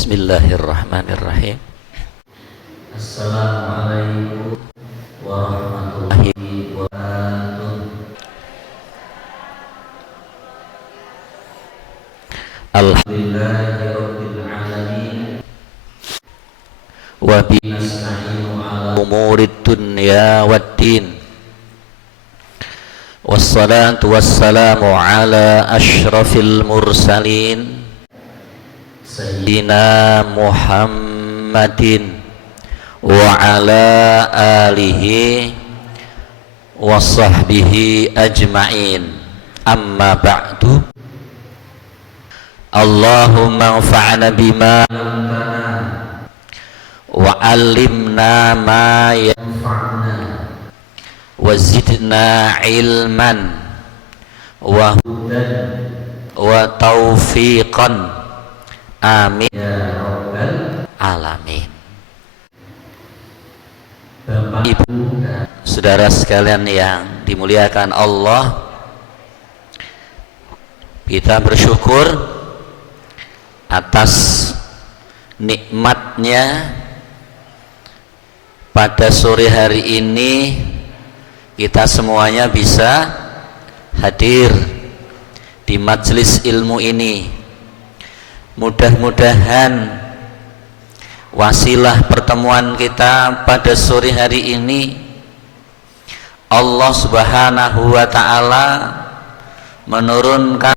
Bismillahirrahmanirrahim. Assalamualaikum warahmatullahi wabarakatuh. Alhamdulillahirabbil alamin. Wa bihi nasta'inu ala umurid dunya waddin. Wassalatu wassalamu ala asyrafil mursalin Sayyidina Muhammadin wa ala alihi wa sahbihi ajma'in. Amma ba'du. Allahumma anfa'na bima 'allamtana wa 'allimna ma yanfa'una wa zidna ilman wa hudan wa taufiqan. Amin ya rabbal alamin. Bapak, Ibu, saudara sekalian yang dimuliakan Allah, kita bersyukur atas nikmatnya pada sore hari ini kita semuanya bisa hadir di majelis ilmu ini. Mudah-mudahan wasilah pertemuan kita pada sore hari ini Allah Subhanahu wa ta'ala menurunkan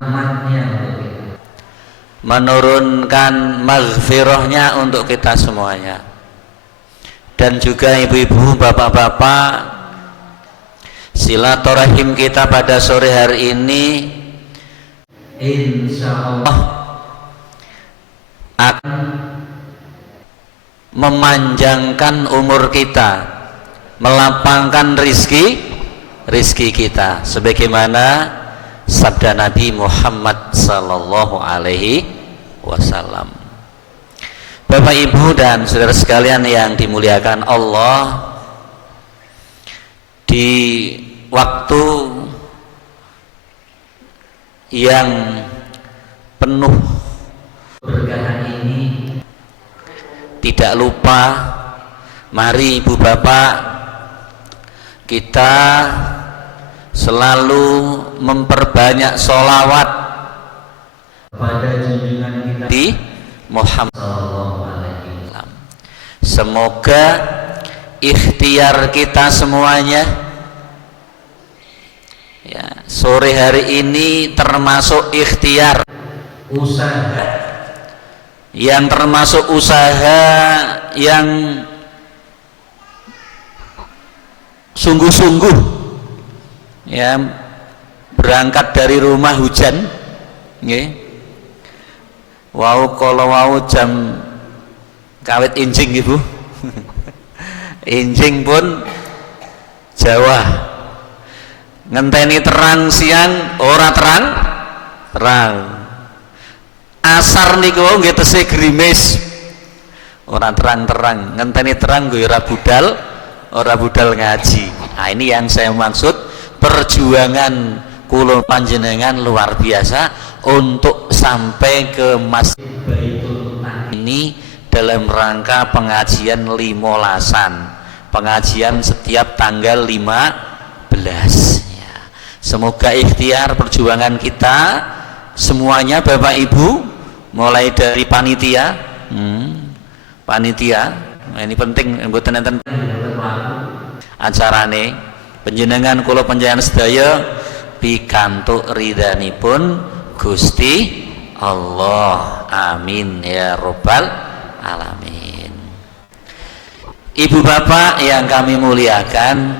maghfirahnya untuk kita semuanya, dan juga ibu-ibu, bapak-bapak, silaturahim kita pada sore hari ini insyaallah akan memanjangkan umur kita, melapangkan rizki kita, sebagaimana sabda Nabi Muhammad sallallahu alaihi wasallam. Bapak, Ibu, dan saudara sekalian yang dimuliakan Allah, di waktu yang penuh berkah ini, tidak lupa, mari Ibu Bapak, kita selalu memperbanyak sholawat pada junjungan kita di Muhammad SAW. Semoga ikhtiar kita semuanya ya, sore hari ini termasuk ikhtiar, usaha, yang termasuk usaha yang sungguh-sungguh ya, berangkat dari rumah hujan nggih. Wau kalau wau jam kawit injing Ibu injing pun Jawa, ngenteni terang siang ora terang asar niku nggih tesih gerimis ora terang-terang, ngenteni terang gue ora budal ngaji. Nah, ini yang saya maksud, perjuangan kula panjenengan luar biasa untuk sampai ke Masjid Baitul ini dalam rangka pengajian 15-an, pengajian setiap tanggal 15 ya. Semoga ikhtiar perjuangan kita semuanya, Bapak Ibu, mulai dari panitia, nah, ini penting, mboten enten acarane panjenengan kula panjenengan sedaya pikantuk ridhanipun Gusti Allah. Amin ya rabbal alamin. Ibu bapak yang kami muliakan,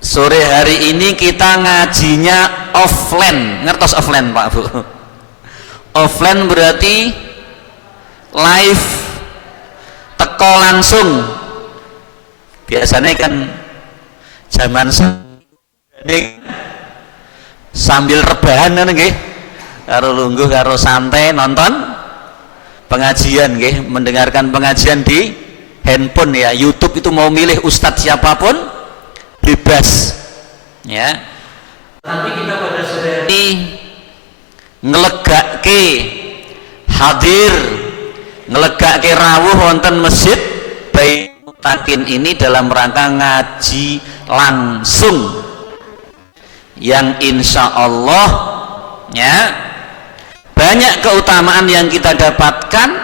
sore hari ini kita ngajinya offline. Ngertos offline Pak Bu? Offline berarti live, teko langsung. Biasanya kan zaman ini sambil rebahan kan nggih, karo lungguh karo santai nonton pengajian nggih, mendengarkan pengajian di handphone ya, YouTube itu mau milih ustadz siapapun bebas ya. Tapi kita pada sore ini ngelegake hadir ngelegake rawuh wonten masjid Baitul Mutakin ini dalam rangka ngaji langsung yang insya Allah ya banyak keutamaan yang kita dapatkan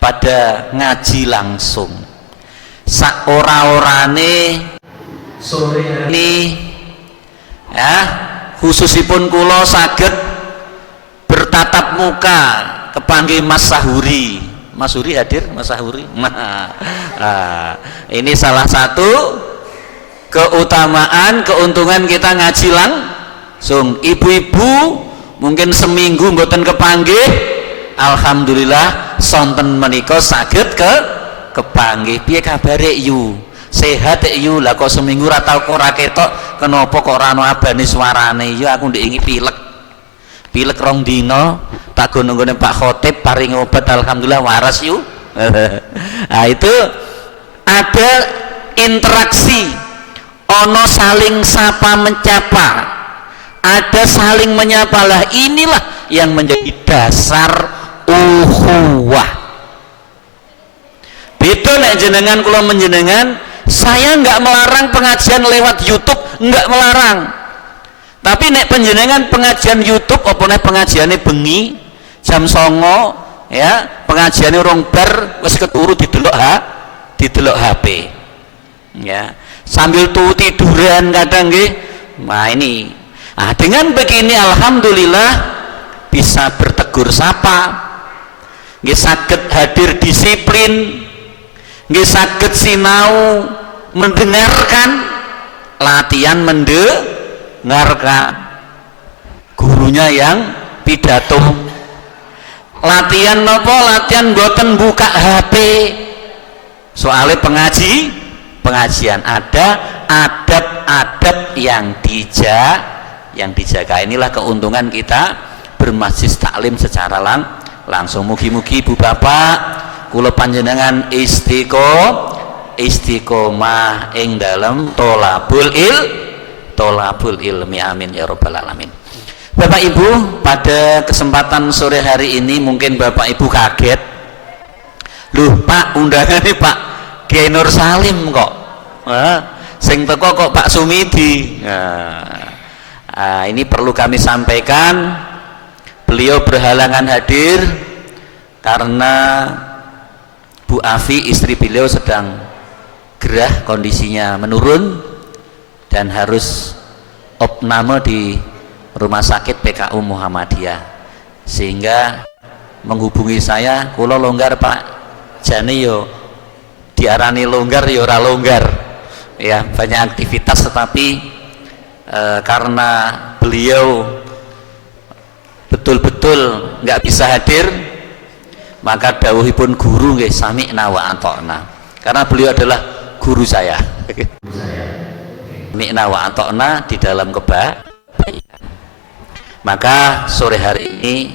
pada ngaji langsung. Saora-orane sore ini ya khususipun kula saged bertatap muka kepanggih Mas Sahuri. Mas Sahuri hadir, Mas Sahuri. Ini salah satu keutamaan keuntungan kita ngaji langsung. Ibu-ibu mungkin seminggu mboten kepanggih, alhamdulillah sonten menika saged kepanggih. Piye kabare yu? Sehat yu? Lah kok seminggu ra tau kok ora ketok, kenapa kok ora ono abane suarane? Ya aku ndek iki pilek rong dino tak gonong-gonong Pak Khotib paring obat alhamdulillah waras yu. Nah itu ada interaksi, ono saling sapa mencapa, ada saling menyapa. Lah inilah yang menjadi dasar ukhuwah. Beda nek jenengan kula menjenengan, saya nggak melarang pengajian lewat YouTube, nggak melarang. Tapi nek penjenengan pengajian YouTube apa nek pengajiane bengi jam 09.00 ya, pengajiane urung bar wis keturu didelok HP. Ya, sambil tiduran kadang nggih. Nah ini. Nah, dengan begini alhamdulillah bisa bertegur sapa. Nggih saged hadir disiplin. Nggih saged sinau mendengarkan, latihan mendengarkan gurunya yang pidato. Latihan nopo? Latihan boten buka HP. Soalnya pengajian ada adab-adab yang dijaga. Inilah keuntungan kita bermajlis taklim secara langsung. Mugi-mugi ibu bapak kula panjenengan istiqomah ing dalem tolabul ilmi, amin ya rabbal alamin. Bapak Ibu, pada kesempatan sore hari ini mungkin Bapak Ibu kaget, loh Pak, undangannya Pak Kiai Nur Salim kok, sing teko kok Pak Sumidi. Ini perlu kami sampaikan, beliau berhalangan hadir karena Bu Afi istri beliau sedang gerah, kondisinya menurun dan harus opname di Rumah Sakit PKU Muhammadiyah, sehingga menghubungi saya, kula longgar Pak, jane yo diarani longgar yo ora longgar ya, banyak aktivitas, tetapi karena beliau betul-betul nggak bisa hadir, maka dawuhipun guru nggih sami'na wa ata'na, karena beliau adalah guru saya. Sami'na wa ata'na di dalam kebaikan. Maka sore hari ini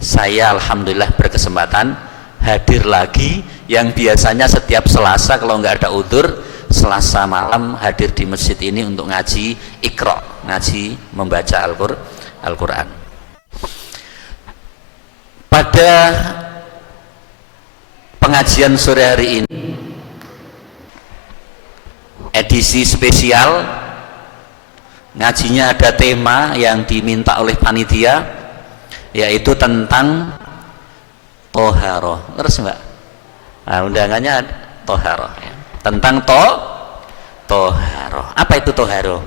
saya alhamdulillah berkesempatan hadir lagi, yang biasanya setiap Selasa kalau nggak ada udzur, Selasa malam hadir di masjid ini untuk ngaji Iqra, ngaji membaca Al-Quran. Pada pengajian sore hari ini edisi spesial, ngajinya ada tema yang diminta oleh panitia, yaitu tentang toharoh. Terus Mbak, nah, undangannya toharoh ya. Tentang toharoh. Apa itu toharoh?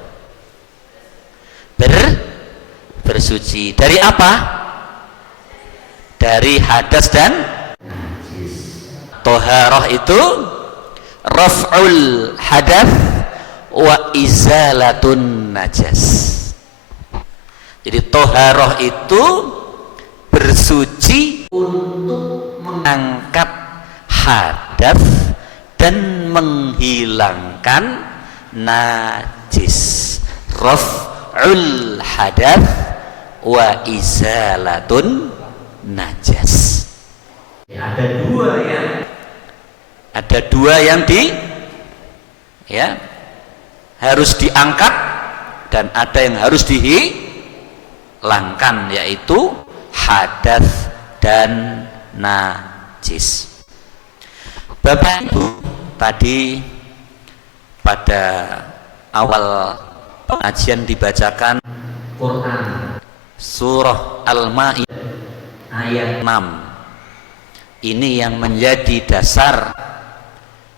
Bersuci dari apa? Dari hadas dan toharoh itu raf'ul hadath wa izalatun najas. Jadi toharoh itu bersuci untuk mengangkat hadas dan menghilangkan najis. Raf'ul hadath wa izalatun najas. Ada dua yang harus diangkat dan ada yang harus dihilangkan, yaitu hadas dan najis. Bapak Ibu, tadi pada awal pengajian dibacakan Quran surah Al-Maidah ayat 6. Ini yang menjadi dasar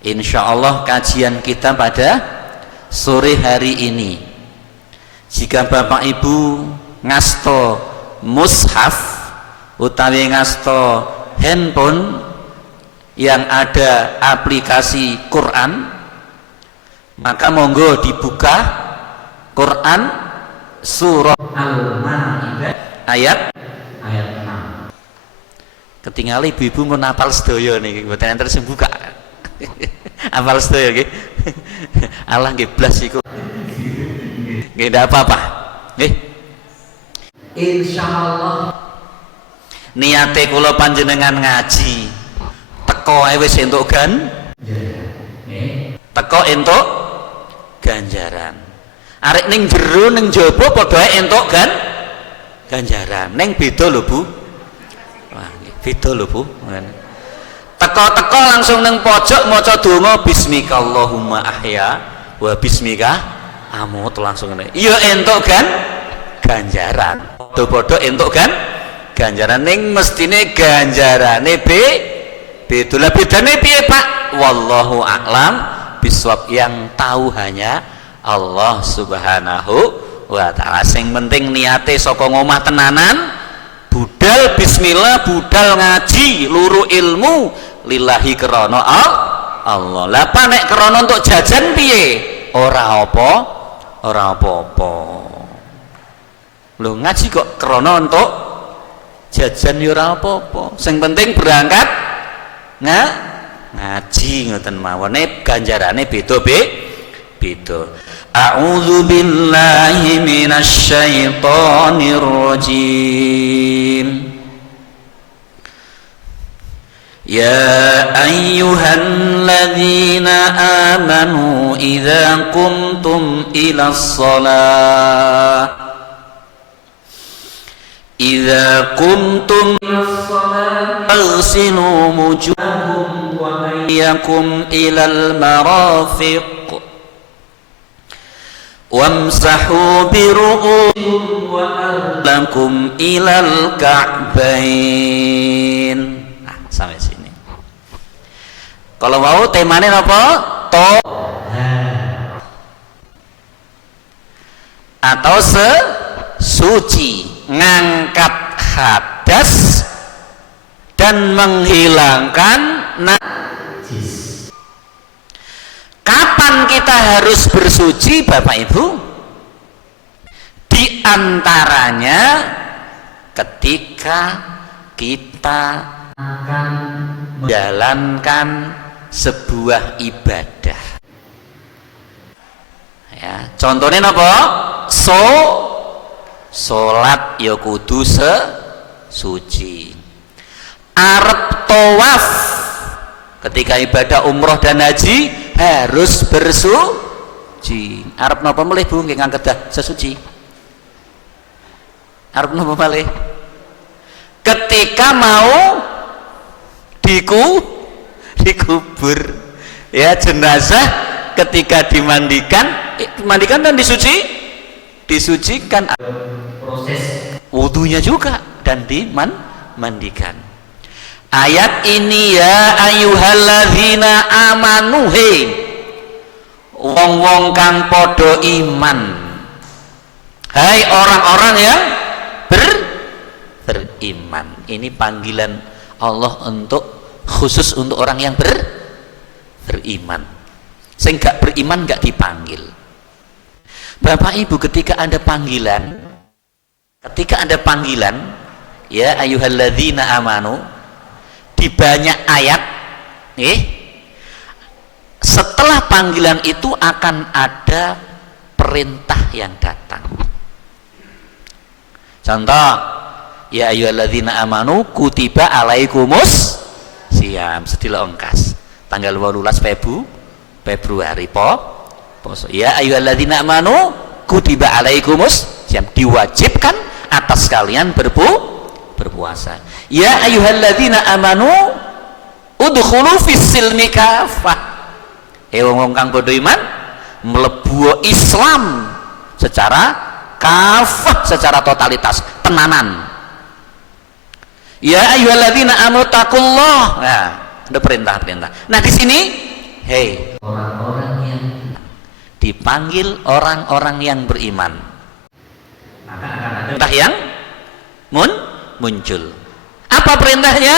insyaallah kajian kita pada sore hari ini. Jika Bapak Ibu ngasto mushaf utawi ngasto handphone yang ada aplikasi Quran, maka monggo dibuka Quran surah Al-Maidah ayat 6. Ketinggal ibu-ibu mau hafal sedaya niki, mboten enten sing buka. Hafal sedaya nggih. Allah nggih blas iku. Nggih ndak apa-apa. Nggih. Insyaallah niate kula panjenengan ngaji teko ae wis entuk teko entuk ganjaran. Arek ning jero ning jaba padha ae entuk ganjaran. Ning beda lho Bu. Wah, beda lho Bu. Teko-teko langsung ning pojok maca donga bismika Allahumma ahya wa bismika amut langsung ngene. Iya entuk ganjaran. Padha-padha entuk ganjaran ning mestine ganjarane beda. Lah bedane piye Pak? Wallahu a'lam bisawab, yang tahu hanya Allah Subhanahu wa taala. Sing penting niate saka ngomah tenanan, budal bismillah, budal ngaji, luru ilmu lillahi krana Allah. Lah apa nek krana untuk jajan piye? Ora apa-apa. Lho ngaji kok krana untuk jajan ya ora apa-apa. Sing penting berangkat ngaji ngoten mawon. Ganjarane beda. A'udzu billahi minasyaitonir rajim. Ya ayyuhalladzina amanu idza qumtum ilas shalah إذا قمتم فاغسلوا وجوهكم وأيديكم إلى المرافق وامسحوا برؤوسكم وأرجلكم إلى الكعبين. Nah, sampai sini. Kalau mau temanya apa? Atau suci, ngangkat hadas dan menghilangkan najis. Kapan kita harus bersuci Bapak Ibu? Di antaranya ketika kita akan menjalankan sebuah ibadah. Ya, contohnya apa? Salat ya kudu suci. Arep tawaf ketika ibadah umroh dan haji harus bersuci. Arep napa melih Bu nggih ngangket sesuci? Arep napa malih? Ketika mau dikubur ya jenazah, ketika dimandikan dan disucikan proses wudunya juga dan dimandikan. Ayat ini ya ayyuhalladzina amanu, he wong-wong kang podo iman, hai orang-orang yang beriman. Ini panggilan Allah khusus untuk orang yang beriman. Sing gak beriman gak dipanggil. Bapak Ibu, ketika ada panggilan ya ayyuhalladzina amanu di banyak ayat setelah panggilan itu akan ada perintah yang datang. Contoh, ya ayyuhalladzina amanu kutiba alaikumus siam, sedilo ongkas tanggal 18 Februari poso. Ya ayyuhalladzina amanu kutiba alaikumus siam, diwajibkan atas kalian berpuasa. Ya ayyuhalladzina amanu udkhulu fis-silmi kafah. Wong kang padha iman mlebu Islam secara kafah, secara totalitas, tenanan. Ya ayyuhalladzina amanu taqullah. Nah, ada perintah-perintah. Nah, di sini hei, orang-orang yang dipanggil orang-orang yang beriman. Maka akan ada perintah yang muncul. Apa perintahnya?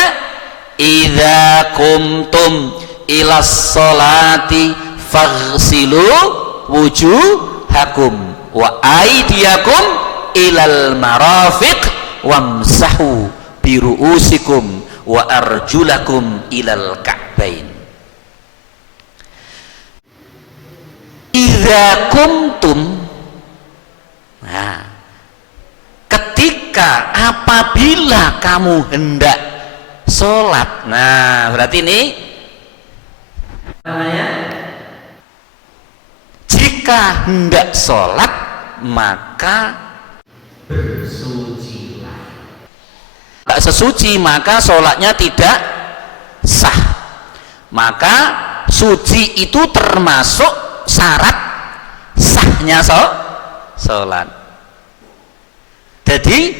Idza kumtum ilas sholati faghsilu wujuhakum wa aydiyakum ilal marafiq wamsahu biru'usikum wa arjulakum ilal ka'bain. Idza kumtum, nah, ketika apabila kamu hendak sholat. Nah, berarti ini namanya jika hendak sholat maka bersucilah. Tak sesuci maka sholatnya tidak sah. Maka suci itu termasuk syarat sahnya sholat. Jadi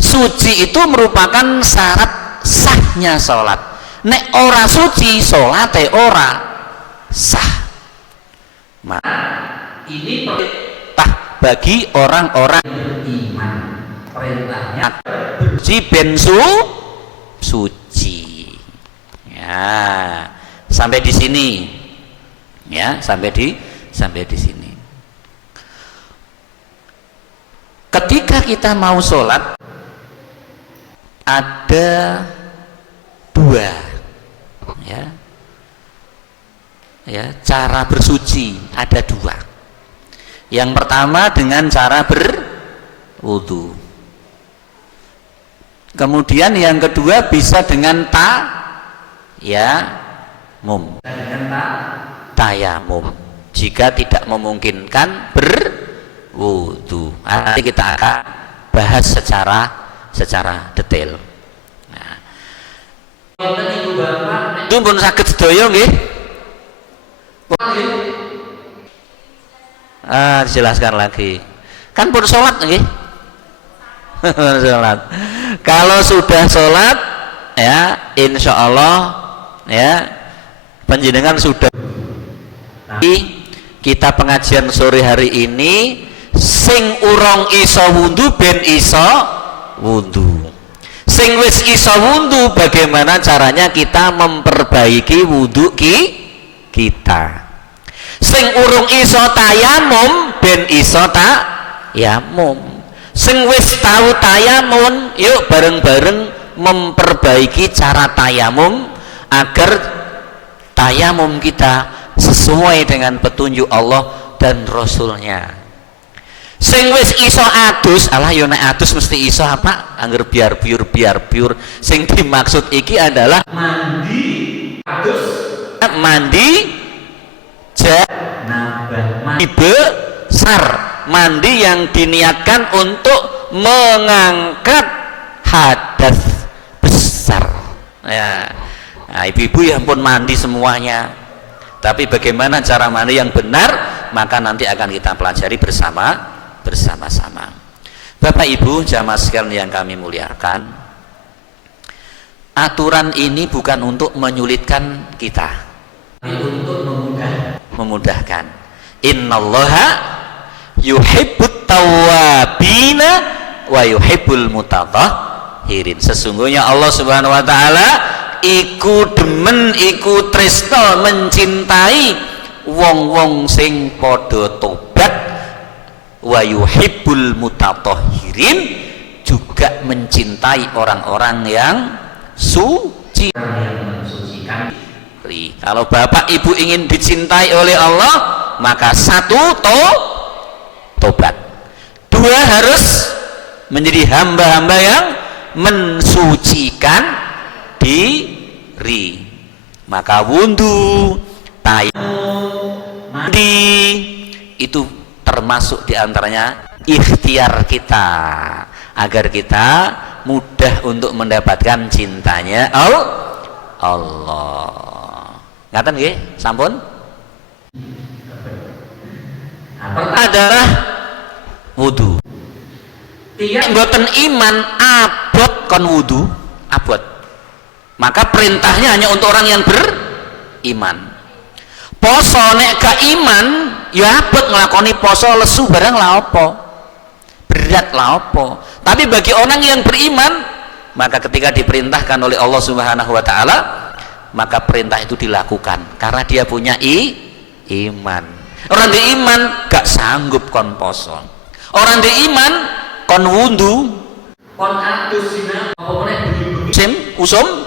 suci itu merupakan syarat sahnya sholat. Nek ora suci sholat ora sah. Maka ini perintah bagi orang-orang beriman. Perintahnya suci ben suci. Ya, sampai di sini. Ya, sampai di sini. Ketika kita mau sholat ada dua, ya, cara bersuci ada dua. Yang pertama dengan cara berwudu. Kemudian yang kedua bisa dengan tayamum. Jika tidak memungkinkan berwudu, nanti kita akan bahas secara detail. Nah, itu pun sakit sedaya nggih. Jelaskan lagi. Kan pun sholat nggih. Sholat. Kalau sudah sholat, ya, insya Allah, ya, panjenengan sudah. Kita pengajian sore hari ini sing urung iso wundu ben iso wundu. Sing wis iso wundu bagaimana caranya kita memperbaiki wundu kita. Sing urung iso tayamum ben iso tayamum. Sing wis tahu tayamum, yuk bareng-bareng memperbaiki cara tayamum agar tayamum kita sesuai dengan petunjuk Allah dan Rasulnya. Sing wis iso adus, alah yo nek adus mesti iso apa? Angger biar biur. Sing dimaksud iki adalah mandi adus, mandi mandi besar, mandi yang diniatkan untuk mengangkat hadas besar. Ya, nah, ibu-ibu ya ampun mandi semuanya. Tapi bagaimana cara mandi yang benar, maka nanti akan kita pelajari bersama-sama. Bapak Ibu jamaah sekalian yang kami muliakan, aturan ini bukan untuk menyulitkan kita, tapi untuk memudahkan. Innallaha yuhibbut tawwabina wa yuhibbul mutatahhirin. Sesungguhnya Allah Subhanahu wa taala iku demen, iku tresno, mencintai wong-wong sing padha tobat, wa yuhibbul mutatahhirin, juga mencintai orang-orang yang suci, yang mensucikan diri. Kalau Bapak Ibu ingin dicintai oleh Allah, maka satu tobat, dua harus menjadi hamba-hamba yang mensucikan diri. Maka wundu, tayamum, mandi itu termasuk diantaranya ikhtiar kita agar kita mudah untuk mendapatkan cintanya Allah. Ngaten nggih, sampun? Adalah wudu. Tiang mboten iman abot kon wudu, abot. Maka perintahnya hanya untuk orang yang beriman. Poso nek gak iman ya abot nglakoni poso, lesu barang lah apa, berat lah apa. Tapi bagi orang yang beriman, maka ketika diperintahkan oleh Allah Subhanahu wa taala, maka perintah itu dilakukan karena dia punya iman. Orang di iman gak sanggup kon poso. Orang di iman kon wudu, kon adus sina apa meneh musim usum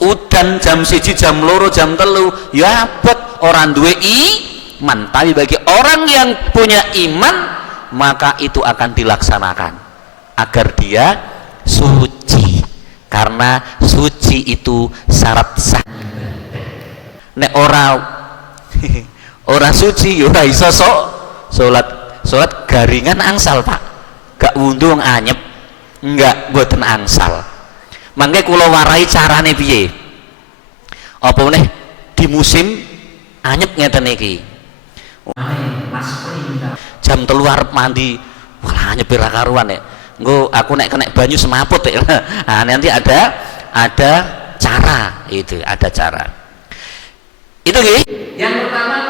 udan jam 1 jam 2 jam 3 ya abot orang duwe iman. Tapi bagi orang yang punya iman, maka itu akan dilaksanakan agar dia suci, karena suci itu syarat sah. Nek ora suci ya ora iso salat garingan angsal Pak, gak wudu anyep, enggak mboten angsal. Mangke kula warai carane piye. Apa meneh di musim anyep ngeten iki. Jam 3 arep mandi, wah anyep ora karuan ya. Engko aku nek kena banyu semaput ya. Nah, nanti ada cara itu, ada cara. Itu nggih. Yang pertama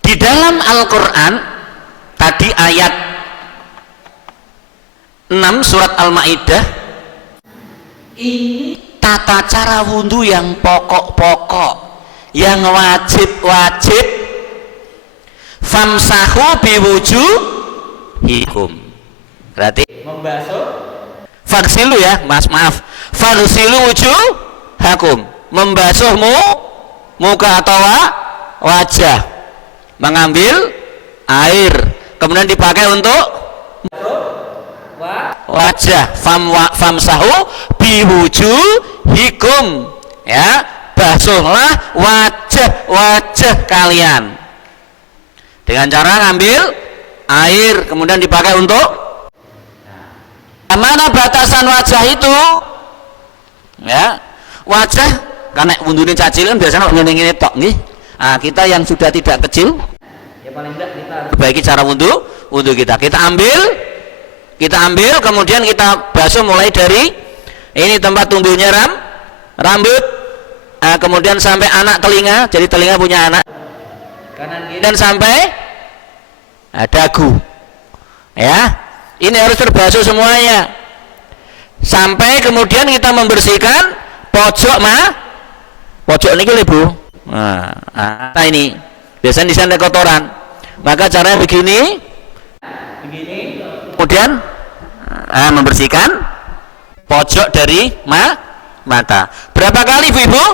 di dalam Al-Qur'an tadi ayat 6 surat Al-Maidah, ini tata cara wudhu yang pokok-pokok, yang wajib-wajib. Famsahu biwujuhikum, berarti membasuh. Faghsilu ya mas, maaf, faghsilu wujuhakum, membasuh muka atau wajah, mengambil air kemudian dipakai untuk wajah. Famsahu biwujuhikum, ya, basuhlah wajah kalian dengan cara ngambil air kemudian dipakai untuk. Mana batasan wajah itu? Ya, wajah karena wudune cacil kan biasanya ngene-ngene tok nggih. Nah, kita yang sudah tidak kecil, ya paling enggak kita perbaiki cara wudhu kita. Kita ambil kemudian kita basuh mulai dari ini tempat tumbuhnya rambut, kemudian sampai anak telinga, jadi telinga punya anak, dan sampai dagu, ya, ini harus terbasuh semuanya, sampai kemudian kita membersihkan pojok ini Bu. Nah ini biasanya di sana kotoran, maka caranya begini, kemudian membersihkan pojok dari mata. Berapa kali Ibu?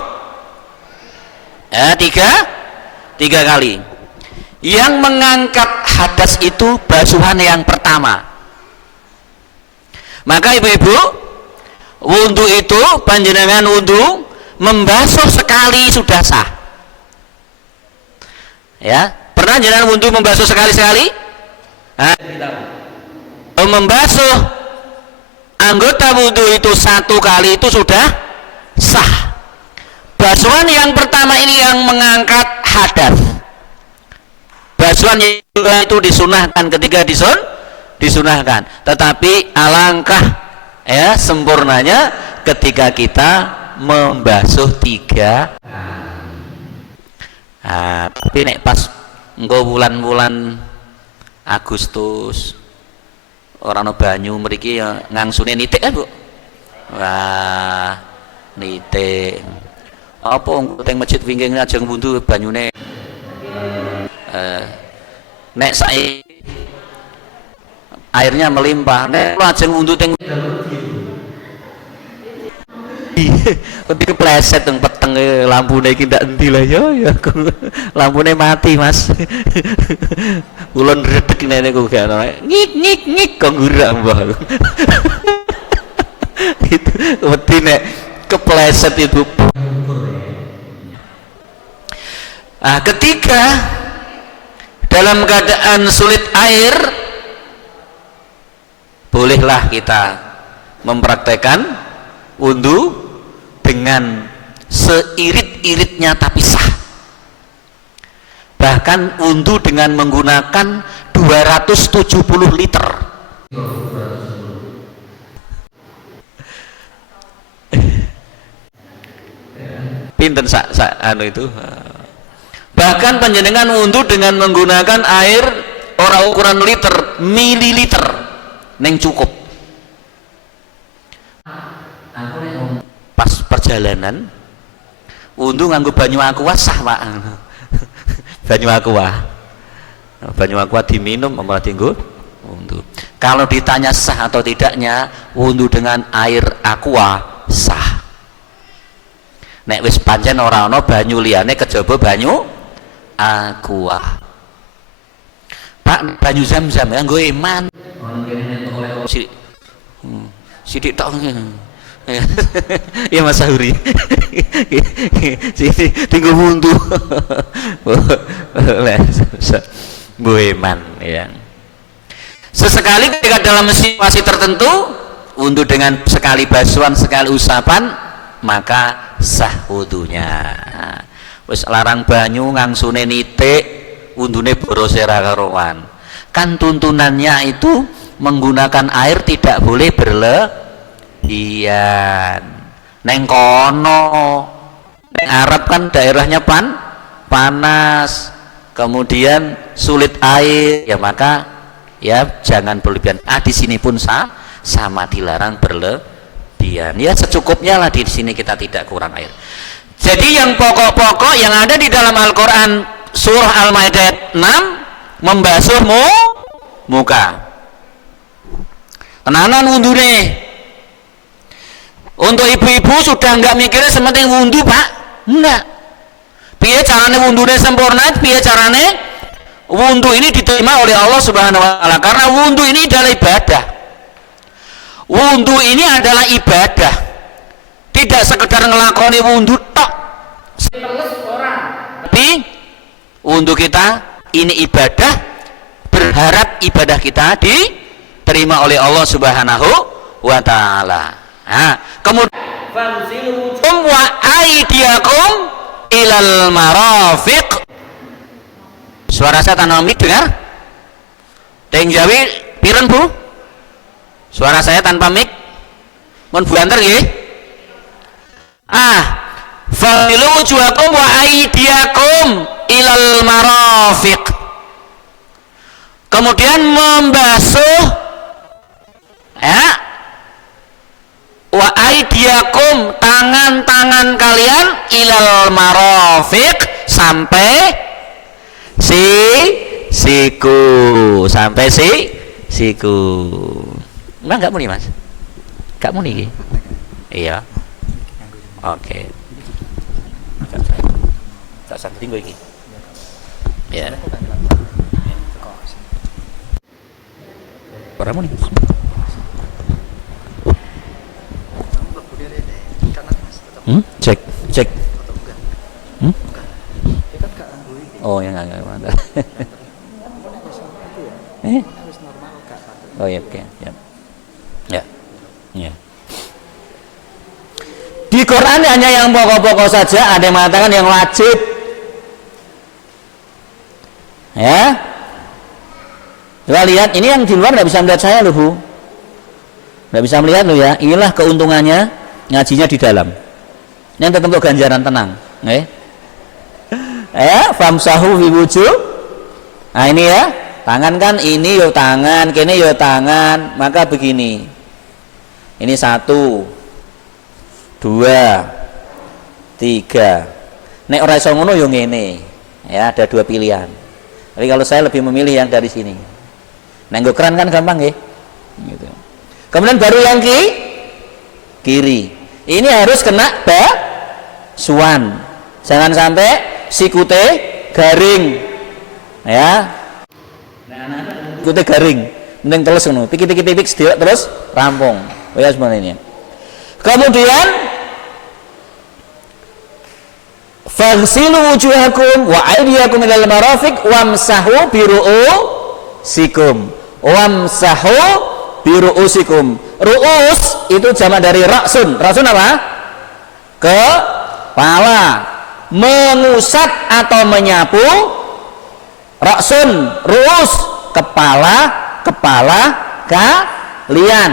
Tiga kali. Yang mengangkat hadas itu basuhan yang pertama. Maka ibu-ibu, wudhu itu panjenengan wudhu membasuh sekali sudah sah. Ya, pernah jenengan wudhu membasuh sekali-sekali? Membasuh anggota wudhu itu satu kali itu sudah sah. Basuhan yang pertama ini yang mengangkat hadas. Basuhan itu disunahkan ketika disunahkan, tetapi alangkah ya sempurnanya ketika kita membasuh 3. Tapi nek pas engko bulan-bulan Agustus orang banyu mriki ya ngangsune nitik kan Bu. Wah, nitik. Apa teng masjid wingking ajeng wudhu banyune nek saiki airnya melimpah, nek lajeng wudhu teng nanti kepleset teng peteng lampune iki ndak endi lah ya lampune mati Mas. Ulun redeg nene ku gak ono ngik kok ngurak mbah. Itu wedi nek kepleset itu. Ketika dalam keadaan sulit air, bolehlah kita mempraktekkan wudhu dengan seirit-iritnya tapi sah. Bahkan wudhu dengan menggunakan 270 liter. Pinten anu itu. Bahkan panjenengan wudhu dengan menggunakan air ora ukuran liter, mililiter neng cukup. Pas perjalanan wudhu nganggo banyu aqua sah, Pak. Banyu aqua diminum malah dienggo wudhu. Kalau ditanya sah atau tidaknya wudhu dengan air aqua sah. Nek wis pancen ora ana banyu liyane kejaba banyu aqua. Pak, banyu Zam-Zam nganggo iman. Sidik tok. Ya Mas Sahuri. Sini tinggal wudhu. Boheman ya. Sesekali ketika dalam situasi tertentu wudhu dengan sekali basuhan, sekali usapan, maka sah wudhunya. Wis larang banyu ngangsune nitik, wudhune borose ra karuan. Kan tuntunannya itu menggunakan air tidak boleh berlebihan. Neng kono, neng Arab kan daerahnya panas, kemudian sulit air, ya maka ya jangan berlebihan. Di sini pun sama dilarang berlebihan. Ya secukupnya lah, di sini kita tidak kurang air. Jadi yang pokok-pokok yang ada di dalam Al-Quran surah Al-Maidah 6 membasuh muka. Tenanan wudhu nih. Untuk ibu-ibu sudah enggak mikirnya sementing wudhu, Pak. Enggak. Piye carane wudhunya sempurna, piye carane wudhu ini diterima oleh Allah Subhanahu wa taala. Karena wudhu ini adalah ibadah. Wudhu ini adalah ibadah. Tidak sekedar ngelakoni wudhu tok. Tapi wudhu kita ini ibadah, berharap ibadah kita diterima oleh Allah Subhanahu wa taala. Nah, kemudian wa aidiakum ilal marafiq. Suara saya tanpa mic dengar? Teng Jawi piren Bu? Suara saya tanpa mic? Mun buanter nggih? Fasilu wujuhakum wa aidiakum ilal marafiq. Kemudian membasuh wa aidiakum, tangan-tangan kalian ilal marafiq, sampai siku, sampai siku. Emang enggak muni, Mas? Enggak muni iki? Iya. Oke. Tak sampai tinggal iki. Ya. Ora muni. Cek. Oh ya enggak mantap. Oh ya, oke. Ya. Di Quran hanya yang pokok-pokok saja, ada yang mengatakan yang wajib. Ya. Coba lihat, ini yang di luar nggak bisa melihat saya loh Bu. Nggak bisa melihat loh ya. Inilah keuntungannya ngajinya di dalam. Yang tetap untuk ganjaran, tenang. Famsahu fi wujuh. Nah ini ya, tangan kan ini yo tangan, kene yo tangan, maka begini. Ini 1, 2, 3. Nek ora iso ngono yo ngene. Ya, ada 2 pilihan. Tapi kalau saya lebih memilih yang dari sini. Nenggo keran kan gampang nggih. Gitu. Kemudian baru yang kiri. Ini harus kena basuhan. Jangan sampai sikute garing. Ya. Sikute garing. Mending terus ngono. Pikir-pikir sedhek terus rampung. Ya sebenarnya. Kemudian faghsilu wujuhakum wa aydiyakum ilal marafiq wamsahu biru'usikum. Wamsahu biru'usikum. Ru'us itu jamak dari ra'sun. Ra'sun apa? Kepala. Mengusap atau menyapu, ra'sun, ru'us, kepala kalian.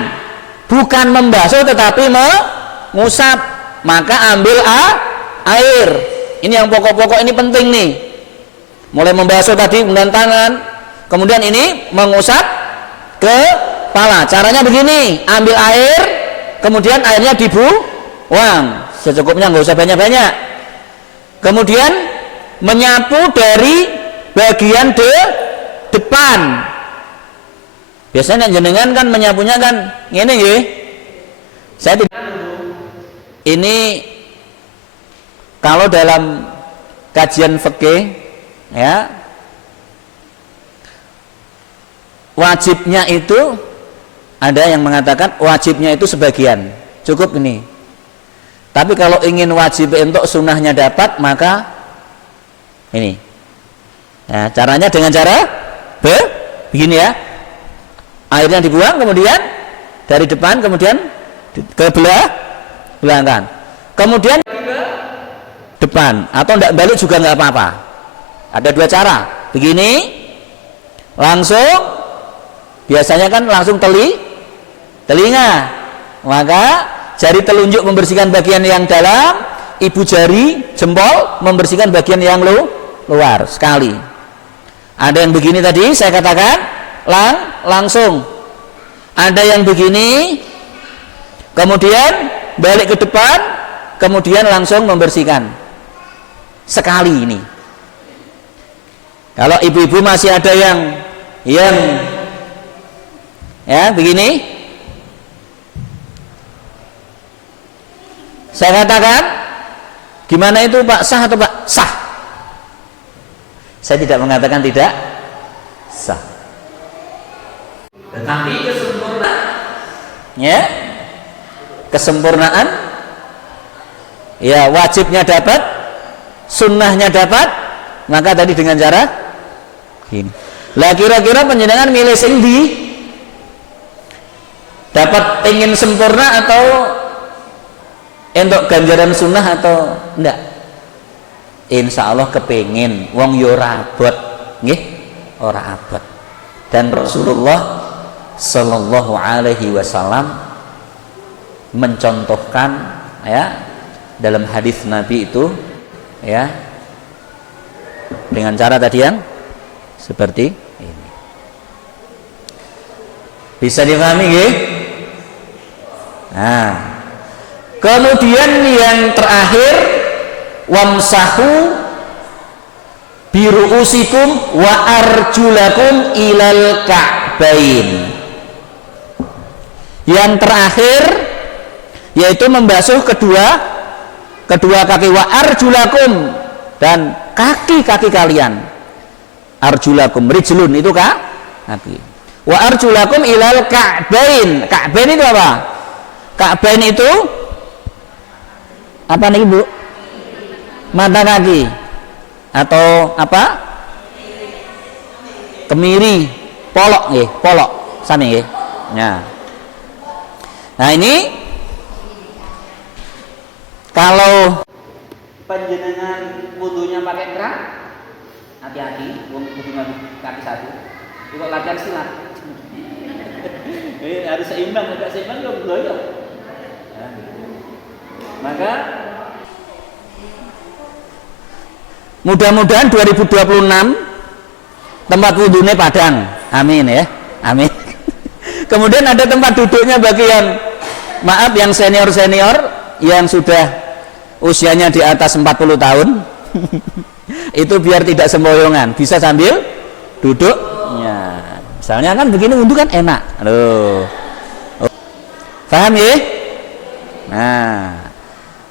Bukan membasuh tetapi mengusap. Maka ambil air. Ini yang pokok-pokok, ini penting nih. Mulai membasuh tadi kemudian tangan, kemudian ini mengusap kepala. Caranya begini, ambil air, kemudian airnya dibuang secukupnya, nggak usah banyak-banyak. Kemudian menyapu dari bagian depan. Biasanya jenengan kan menyapunya kan ini nggih. Saya tidak. Ini kalau dalam kajian fikih ya, wajibnya itu ada yang mengatakan wajibnya itu sebagian, cukup ini. Tapi kalau ingin wajib untuk sunnahnya dapat, maka ini ya, caranya dengan cara begini ya, airnya dibuang, kemudian dari depan, kemudian ke belakang, kemudian depan, atau tidak balik juga nggak apa-apa. Ada dua cara, begini langsung, biasanya kan langsung telinga, maka jari telunjuk membersihkan bagian yang dalam, ibu jari jempol membersihkan bagian yang luar sekali. Ada yang begini tadi saya katakan langsung, ada yang begini kemudian balik ke depan, kemudian langsung membersihkan sekali. Ini kalau ibu-ibu masih ada yang ya begini, saya katakan gimana itu Pak, sah atau Pak? Sah. Saya tidak mengatakan tidak sah, tetapi kesempurnaan ya, wajibnya dapat, sunnahnya dapat, maka tadi dengan cara ini. Lah kira-kira panjenengan milih sing ndi? Dapat ingin sempurna atau untuk ganjaran sunnah atau enggak? Insya Allah kepingin, wong yo rabot nggih, ora abot. Dan Rasulullah Sallallahu Alaihi Wasallam mencontohkan ya dalam hadis Nabi itu ya dengan cara tadi yang seperti ini. Bisa dipahami nggih? Nah, kemudian yang terakhir, wamsahu biru'usikum wa arjulakum ilal ka'bain. Yang terakhir yaitu membasuh kedua kaki, wa arjulakum, dan kaki-kaki kalian. Arjulakum, rijlun itu kaki. Wa arjulakum ilal ka'bain. Ka'bain itu apa? Ka'bain itu apa nih Bu? Mata kaki atau apa? Kemiri, polok nggih, polok sami nggih. Nah ini kalau panjenengan wudunya pakai keran, hati-hati, wong kudu kaki satu. Itu latihan silat. Ini harus seimbang, tidak seimbang yo bloyo. Maka mudah-mudahan 2026 tempat wudhunya padang, amin ya, amin. Kemudian ada tempat duduknya bagi yang maaf, yang senior-senior yang sudah usianya di atas 40 tahun itu biar tidak semboyongan, bisa sambil duduknya. Misalnya kan begini wudhu kan enak, loh. Paham ya? Nah,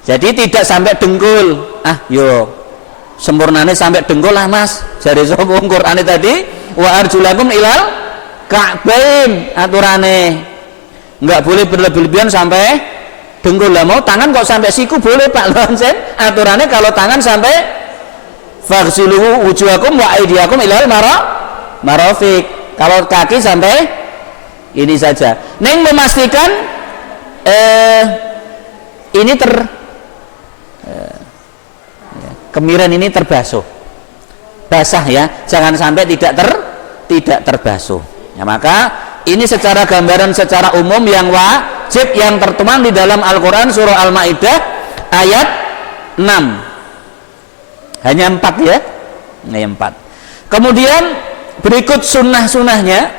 jadi tidak sampai dengkul. Yo sempurnane sampai dengkul lah Mas. Jare sapa Qur'ane tadi, wa arjulakum ilal ka'bain, aturane. Enggak boleh berlebihan sampai dengkul. Lah mau tangan kok sampai siku boleh Pak Lonsen. Aturane kalau tangan sampai faghsilu wujuhakum wa aydiyakum ilal marafiq. Kalau kaki sampai ini saja. Neng memastikan ini kemiren ini terbasuh, basah ya, jangan sampai tidak terbasuh. Ya, maka ini secara gambaran secara umum yang wajib yang tertuang di dalam Al-Quran surah Al-Ma'idah ayat 6. Hanya 4 ya, hanya 4. Kemudian berikut sunnah-sunnahnya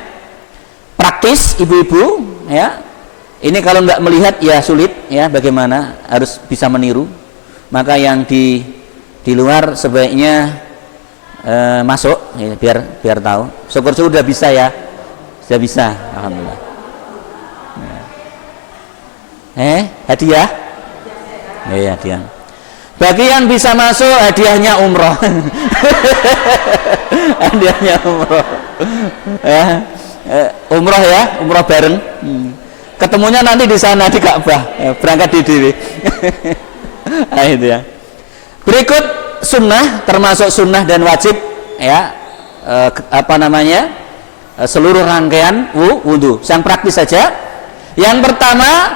praktis ibu-ibu ya. Ini kalau nggak melihat ya sulit ya, bagaimana harus bisa meniru. Maka yang di luar sebaiknya masuk ya, biar tahu. Syukur sudah bisa ya, sudah bisa, alhamdulillah. Hadiah? Iya, hadiah. Bagi yang bisa masuk hadiahnya umroh. Hadiahnya umroh. Umroh ya, umroh bareng. Ketemunya nanti di sana di Ka'bah, berangkat di diri. Nah, itu ya. Berikut sunnah, termasuk sunnah dan wajib ya, seluruh rangkaian wudu. Yang praktis saja. Yang pertama,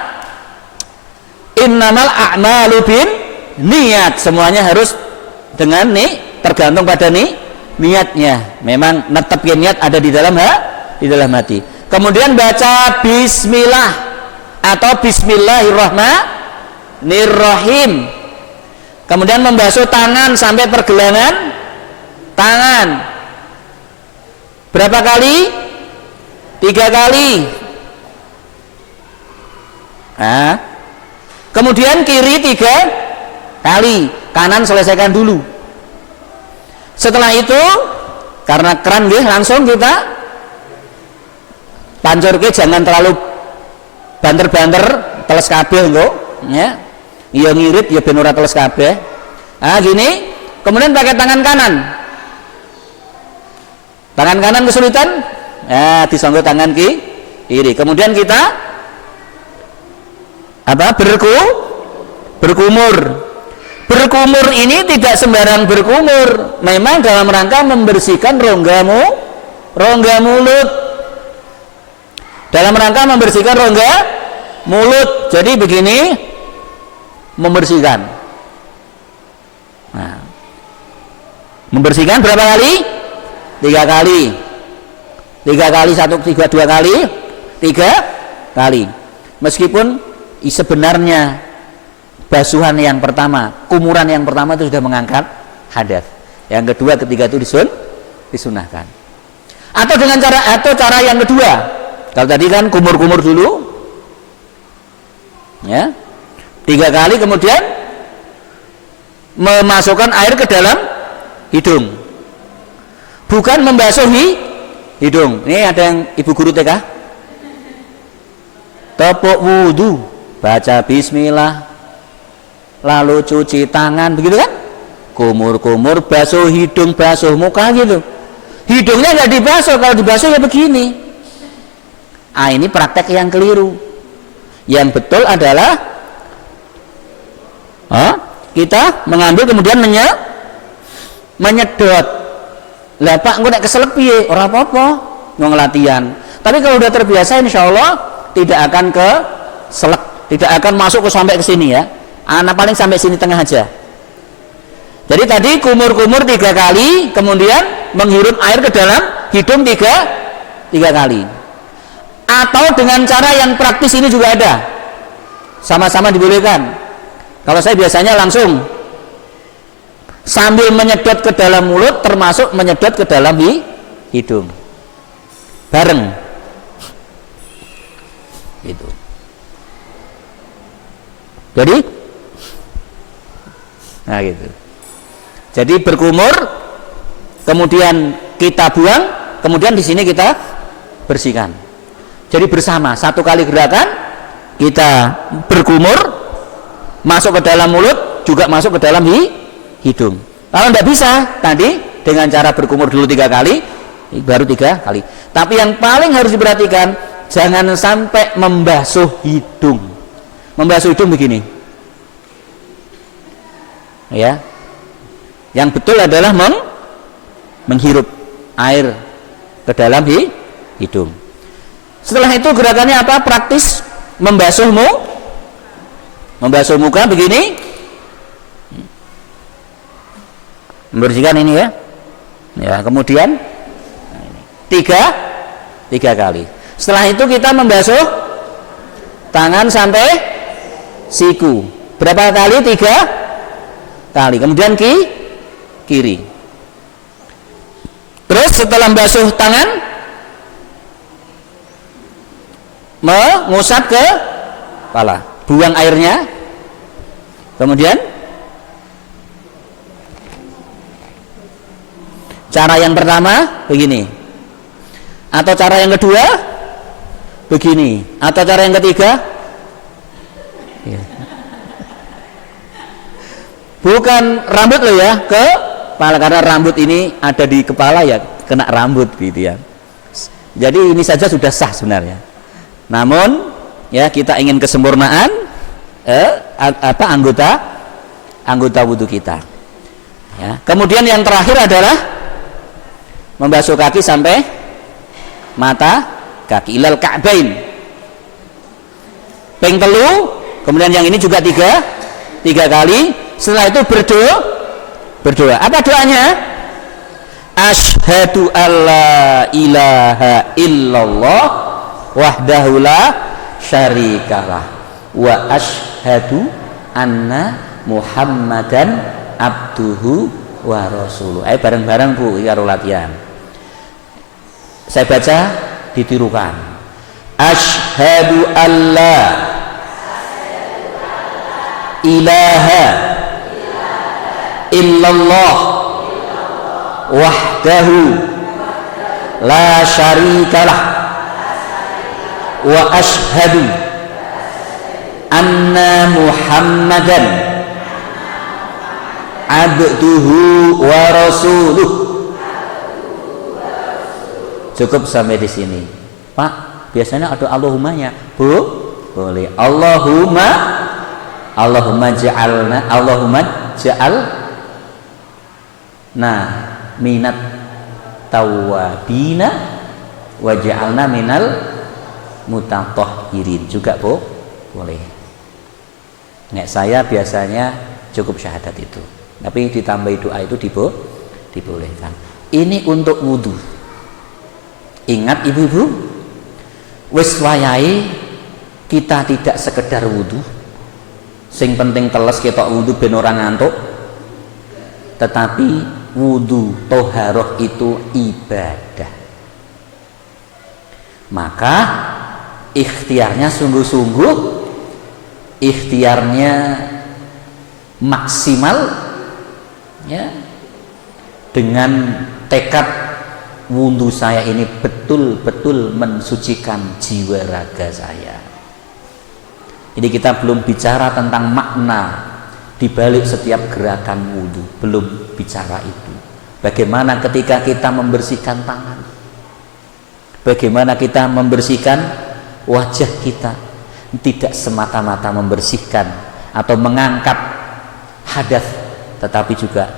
innamal a'malu bin niat. Semuanya harus dengan tergantung pada niatnya. Memang netepin niat ada di dalam hati. Kemudian baca bismillah atau bismillahirrahmanirrahim. Kemudian membasuh tangan sampai pergelangan tangan. Berapa kali? 3 kali. Nah, kemudian kiri 3 kali, kanan selesaikan dulu. Setelah itu, karena keran langsung kita pancurke, jangan terlalu banter-banter teles kabeh engko ya. Ya ngirit ya ben ora teles kabeh. Nah gini, kemudian pakai tangan kanan. Tangan kanan kesulitan, ya disanggo tangan kiri. Kemudian kita berkumur. Berkumur ini tidak sembarang berkumur, memang dalam rangka membersihkan rongga mulut. Dalam rangka membersihkan rongga mulut. Jadi begini, membersihkan. Nah, membersihkan berapa kali? 3 kali. 3 kali, 2 kali, 3 kali. Meskipun sebenarnya basuhan yang pertama, kumuran yang pertama itu sudah mengangkat hadas. Yang kedua, ketiga itu disunahkan. Atau dengan cara yang kedua. Kalau tadi kan kumur-kumur dulu, ya, 3 kali, kemudian memasukkan air ke dalam hidung, bukan membasuh hidung. Ini ada yang ibu guru TK, tepuk wudhu, baca bismillah, lalu cuci tangan, begitu kan? Kumur-kumur, basuh hidung, basuh muka gitu. Hidungnya nggak dibasuh, kalau dibasuh ya begini. Ini praktek yang keliru. Yang betul adalah kita mengambil kemudian menyedot. Lah Pak, engko nek keselek piye? Ora apa-apa, wong latihan. Tapi kalau udah terbiasa insyaallah tidak akan ke selek, tidak akan masuk sampai ke sini ya. Anak paling sampai sini tengah aja. Jadi tadi kumur-kumur 3 kali, kemudian menghirup air ke dalam hidung 3 kali. Atau dengan cara yang praktis ini juga ada, sama-sama dibolehkan. Kalau saya biasanya langsung sambil menyedot ke dalam mulut, termasuk menyedot ke dalam hidung, bareng gitu. Jadi berkumur, kemudian kita buang, kemudian di sini kita bersihkan. Jadi bersama, 1 kali gerakan kita berkumur, masuk ke dalam mulut, juga masuk ke dalam hidung. Kalau tidak bisa, tadi dengan cara berkumur dulu 3 kali, baru 3 kali. Tapi yang paling harus diperhatikan, jangan sampai membasuh hidung. Membasuh hidung begini, ya. Yang betul adalah menghirup air ke dalam hidung. Setelah itu gerakannya apa? Praktis membasuh muka begini, membersihkan ini ya. Ya, kemudian tiga kali. Setelah itu kita membasuh tangan sampai siku. Berapa kali? 3 kali. Kemudian kiri. Terus setelah membasuh tangan, mengusap ke kepala, buang airnya. Kemudian cara yang pertama begini, atau cara yang kedua begini, atau cara yang ketiga ya. Bukan rambut loh ya, ke kepala, karena rambut ini ada di kepala ya kena rambut gitu ya. Jadi ini saja sudah sah sebenarnya. Namun ya kita ingin kesempurnaan anggota wudhu kita. Ya. Kemudian yang terakhir adalah membasuh kaki sampai mata kaki, ilal ka'bain. Ping telu, kemudian yang ini juga tiga kali. Setelah itu berdoa. Apa doanya? Asyhadu alla ilaha illallah wahdahu la syarikalah wa asyhadu anna muhammadan abduhu wa rasuluh. Ayo bareng-bareng Bu, karo latihan. Saya baca, ditirukan. Asyhadu alla ilaha illallah wahdahu la syarikalah wa asyhadu anna muhammadan abduhu wa rasuluh. Cukup sampai di sini, Pak. Biasanya ada Allahumma-nya, Bu? Boleh. Allahumma ja'alna minat tawabina wa ja'alna minal mutatahhirin juga, Bu? Boleh. Nek saya biasanya cukup syahadat itu, tapi ditambahi doa itu dibolehkan. Ini untuk wudhu. Ingat ibu-ibu, wis wayahe kita tidak sekedar wudhu, sing penting teles ketok wudhu ben ora ngantuk, tetapi wudhu toharoh itu ibadah. Maka ikhtiarnya sungguh-sungguh, ikhtiarnya maksimal ya, dengan tekad wudhu saya ini betul-betul mensucikan jiwa raga saya. Jadi kita belum bicara tentang makna di balik setiap gerakan wudhu, belum bicara itu. Bagaimana ketika kita membersihkan tangan, bagaimana kita membersihkan wajah kita, tidak semata-mata membersihkan atau mengangkat hadas, tetapi juga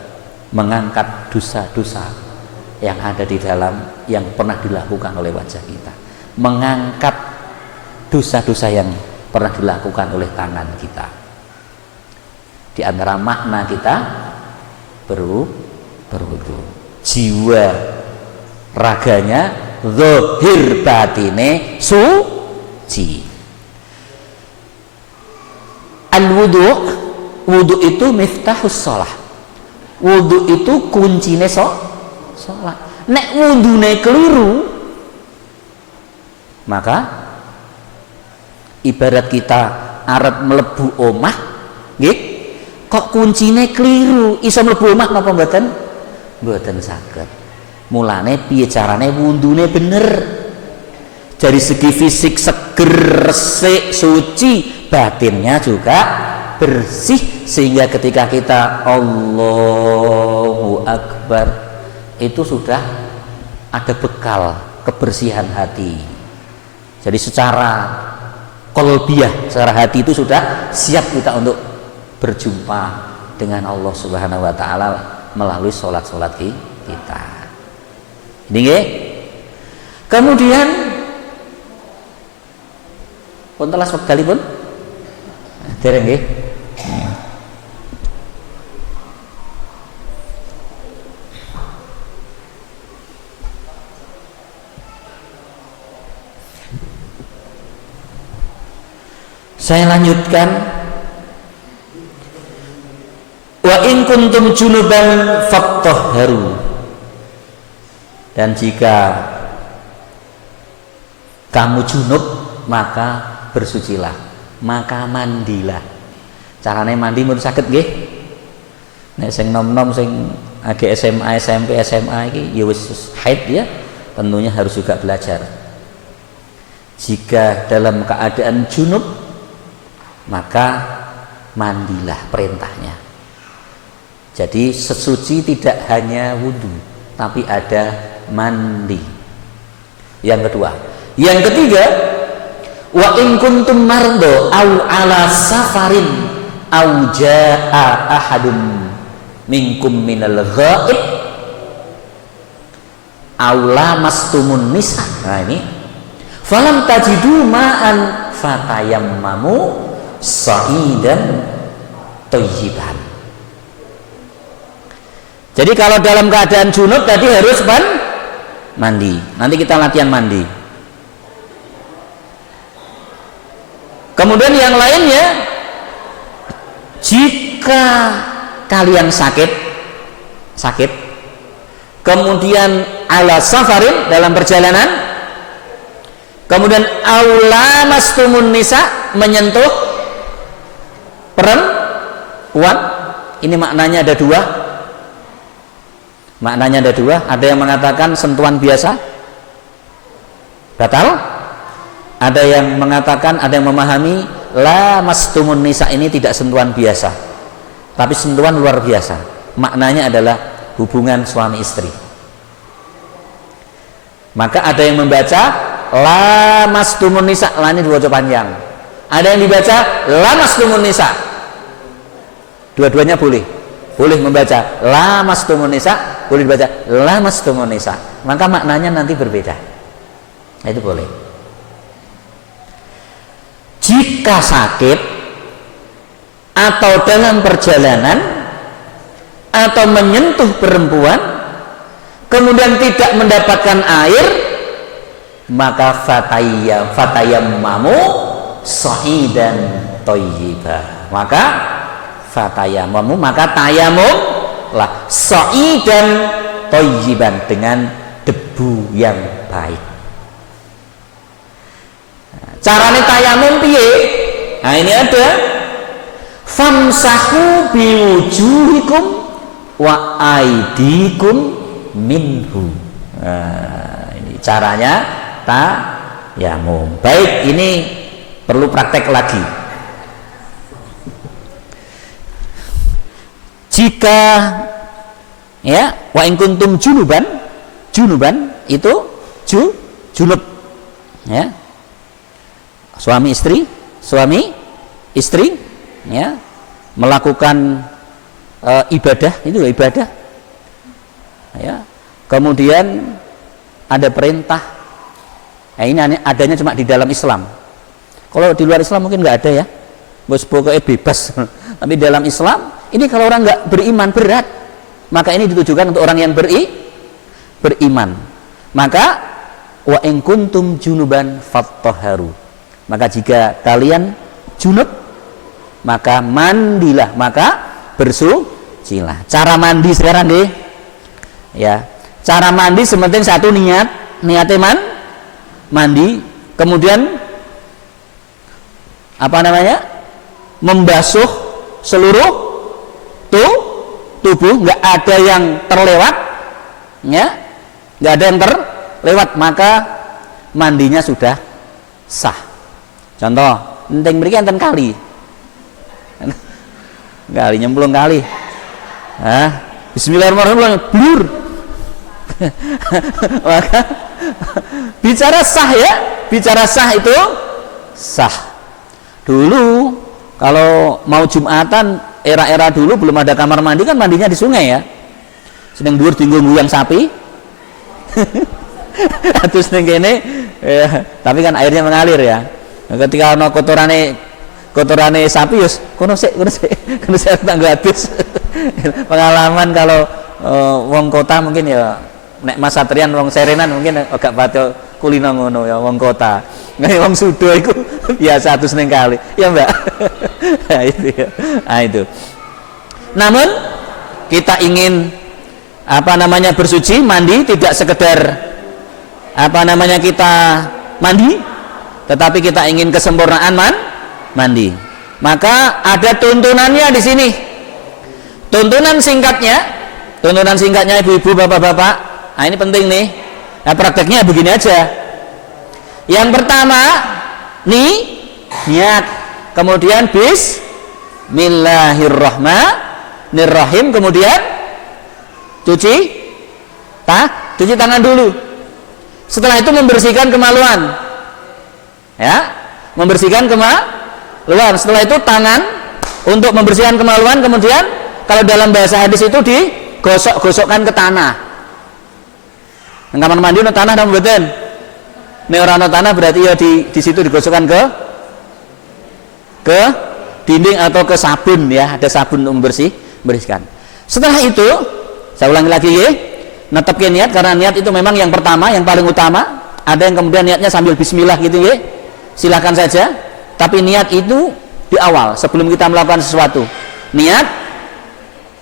mengangkat dosa-dosa yang ada di dalam, yang pernah dilakukan oleh wajah kita, mengangkat dosa-dosa yang pernah dilakukan oleh tangan kita. Di antara makna kita berwudu, jiwa raganya zahir batine suci. Al-wudu, wudu itu miftahus shalah. Wudu itu kuncine sholat. Nek wudune keliru, maka ibarat kita arep mlebu omah, nggih, kok kuncine keliru, iso mlebu omah napa mboten? Mboten saged. Mulane piye carane wudune bener? Dari segi fisik seger, resik, suci, batinnya juga bersih, sehingga ketika kita Allahu Akbar itu sudah ada bekal kebersihan hati. Jadi secara qalbiyah, secara hati itu sudah siap kita untuk berjumpa dengan Allah Subhanahu wa taala melalui salat-salat kita. Ini nggih. Kemudian Pun telas wektalipun? Dereng nggih. Saya lanjutkan. Wa in kuntum junuban fattahharu. Dan jika kamu junub maka bersucilah, maka mandilah. Carane mandi mun saged nggih. Nek sing nom-nom sing agak SMA, SMP, SMA iki ya wis haid ya, tentunya harus juga belajar. Jika dalam keadaan junub maka mandilah, perintahnya. Jadi sesuci tidak hanya wudhu, tapi ada mandi. Yang kedua, yang ketiga, wa in kuntum mardo au ala safarin au jaa ahadun minkum minal ghaib au lamastumun nisa. Nah ini, falam tajidu ma'an fatayammamu sa'idan thayyiban. Jadi kalau dalam keadaan junub tadi harus mandi. Nanti kita latihan mandi. Kemudian yang lainnya, jika kalian sakit, kemudian ala safarin dalam perjalanan, kemudian aula mastumun nisa menyentuh perempuan, ini maknanya ada dua. Maknanya ada dua. Ada yang mengatakan sentuhan biasa batal. Ada yang mengatakan, ada yang memahami la mastumun nisa ini tidak sentuhan biasa, tapi sentuhan luar biasa. Maknanya adalah hubungan suami istri. Maka ada yang membaca la mastumun nisa, la ini dua panjang. Ada yang dibaca la mastumun nisa. Dua-duanya boleh membaca la mastumun nisa, boleh dibaca la mastumun nisa. Maka maknanya nanti berbeda. Nah, itu boleh. Jika sakit atau dalam perjalanan atau menyentuh perempuan kemudian tidak mendapatkan air, maka fatayammamu sa'idan thayyiba. Maka fatayammamu, maka tayamum lah sa'idan thayyiban, dengan debu yang baik. Carane tayamum piye? Nah ini ada famsahu biwujuhikum wa aidikum minhu. Nah, ini caranya tayamum. Baik, ini perlu praktek lagi. Jika ya wa in kuntum junuban itu junub ya. Suami istri ya melakukan ibadah, itu ibadah ya. Kemudian ada perintah. Nah, ini adanya cuma di dalam Islam. Kalau di luar Islam mungkin nggak ada ya, bos pokoknya bebas. Tapi dalam Islam ini kalau orang nggak beriman berat, maka ini ditujukan untuk orang yang beriman. Maka wa in kuntum junuban fattahharu, maka jika kalian junub maka mandilah, maka bersucilah. Cara mandi sekarang deh ya. Cara mandi sementing satu, niatnya mandi, kemudian apa namanya, membasuh seluruh tubuh, nggak ada yang terlewat ya, nggak ada yang terlewat, maka mandinya sudah sah. Contoh, enteng mriki enten kali nyemplung kali. Bismillahirrahmanirrahim, blur. Maka bicara sah ya, bicara sah itu sah. Dulu kalau mau Jumatan, era-era dulu belum ada kamar mandi kan mandinya di sungai ya. Sedang dhuwur dienggo nguyang sapi. Terus ning kene ya, tapi kan airnya mengalir ya. Ketika ana kotorane sapi yus kono sik tanggo habis. Pengalaman kalau wong kota mungkin ya nek Mas Satrian wong Serenan mungkin agak pati kulino ngono ya wong kota. Nek wong Sudo iku biasa atus ning kali. Ya, Mbak. Nah, itu ya. Nah, itu. Namun kita ingin bersuci, mandi tidak sekedar kita mandi, tetapi kita ingin kesempurnaan mandi. Maka ada tuntunannya di sini. Tuntunan singkatnya ibu-ibu, bapak-bapak. Nah, ini penting nih. Nah, prakteknya begini aja. Yang pertama, niat. Kemudian bismillahirrahmanirrahim. Kemudian cuci tangan dulu. Setelah itu membersihkan kemaluan. Ya, membersihkan kemaluan. Setelah itu tangan untuk membersihkan kemaluan. Kemudian kalau dalam bahasa hadis itu digosok-gosokkan ke tanah. Kamar mandi no tanah dong mboten. Nek ora ana tanah berarti ya di situ digosokkan ke dinding atau ke sabun ya, ada sabun untuk membersihkan. Setelah itu saya ulangi lagi ya, netepke niat karena niat itu memang yang pertama, yang paling utama. Ada yang kemudian niatnya sambil bismillah gitu ya. Silakan saja, tapi niat itu di awal sebelum kita melakukan sesuatu. Niat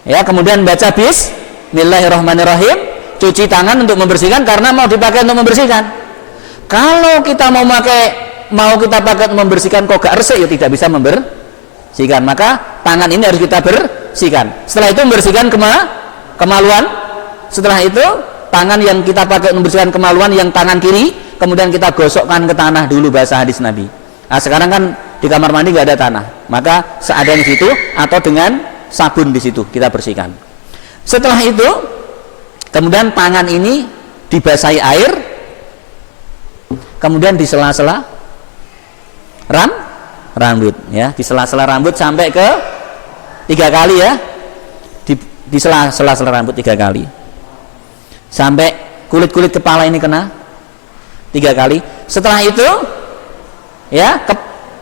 ya, kemudian baca bismillahirrahmanirrahim, cuci tangan untuk membersihkan karena mau dipakai untuk membersihkan. Kalau kita mau kita pakai untuk membersihkan kok gak resik ya tidak bisa membersihkan. Maka tangan ini harus kita bersihkan. Setelah itu membersihkan kemaluan. Setelah itu tangan yang kita pakai untuk membersihkan kemaluan yang tangan kiri, kemudian kita gosokkan ke tanah dulu bahasa hadis Nabi. Nah, sekarang kan di kamar mandi nggak ada tanah, maka seadanya di situ atau dengan sabun di situ kita bersihkan. Setelah itu kemudian tangan ini dibasahi air, kemudian di sela-sela rambut ya, di sela-sela rambut sampai ke 3 kali ya, di sela-sela rambut 3 kali sampai kulit kepala ini kena 3 kali. Setelah itu ya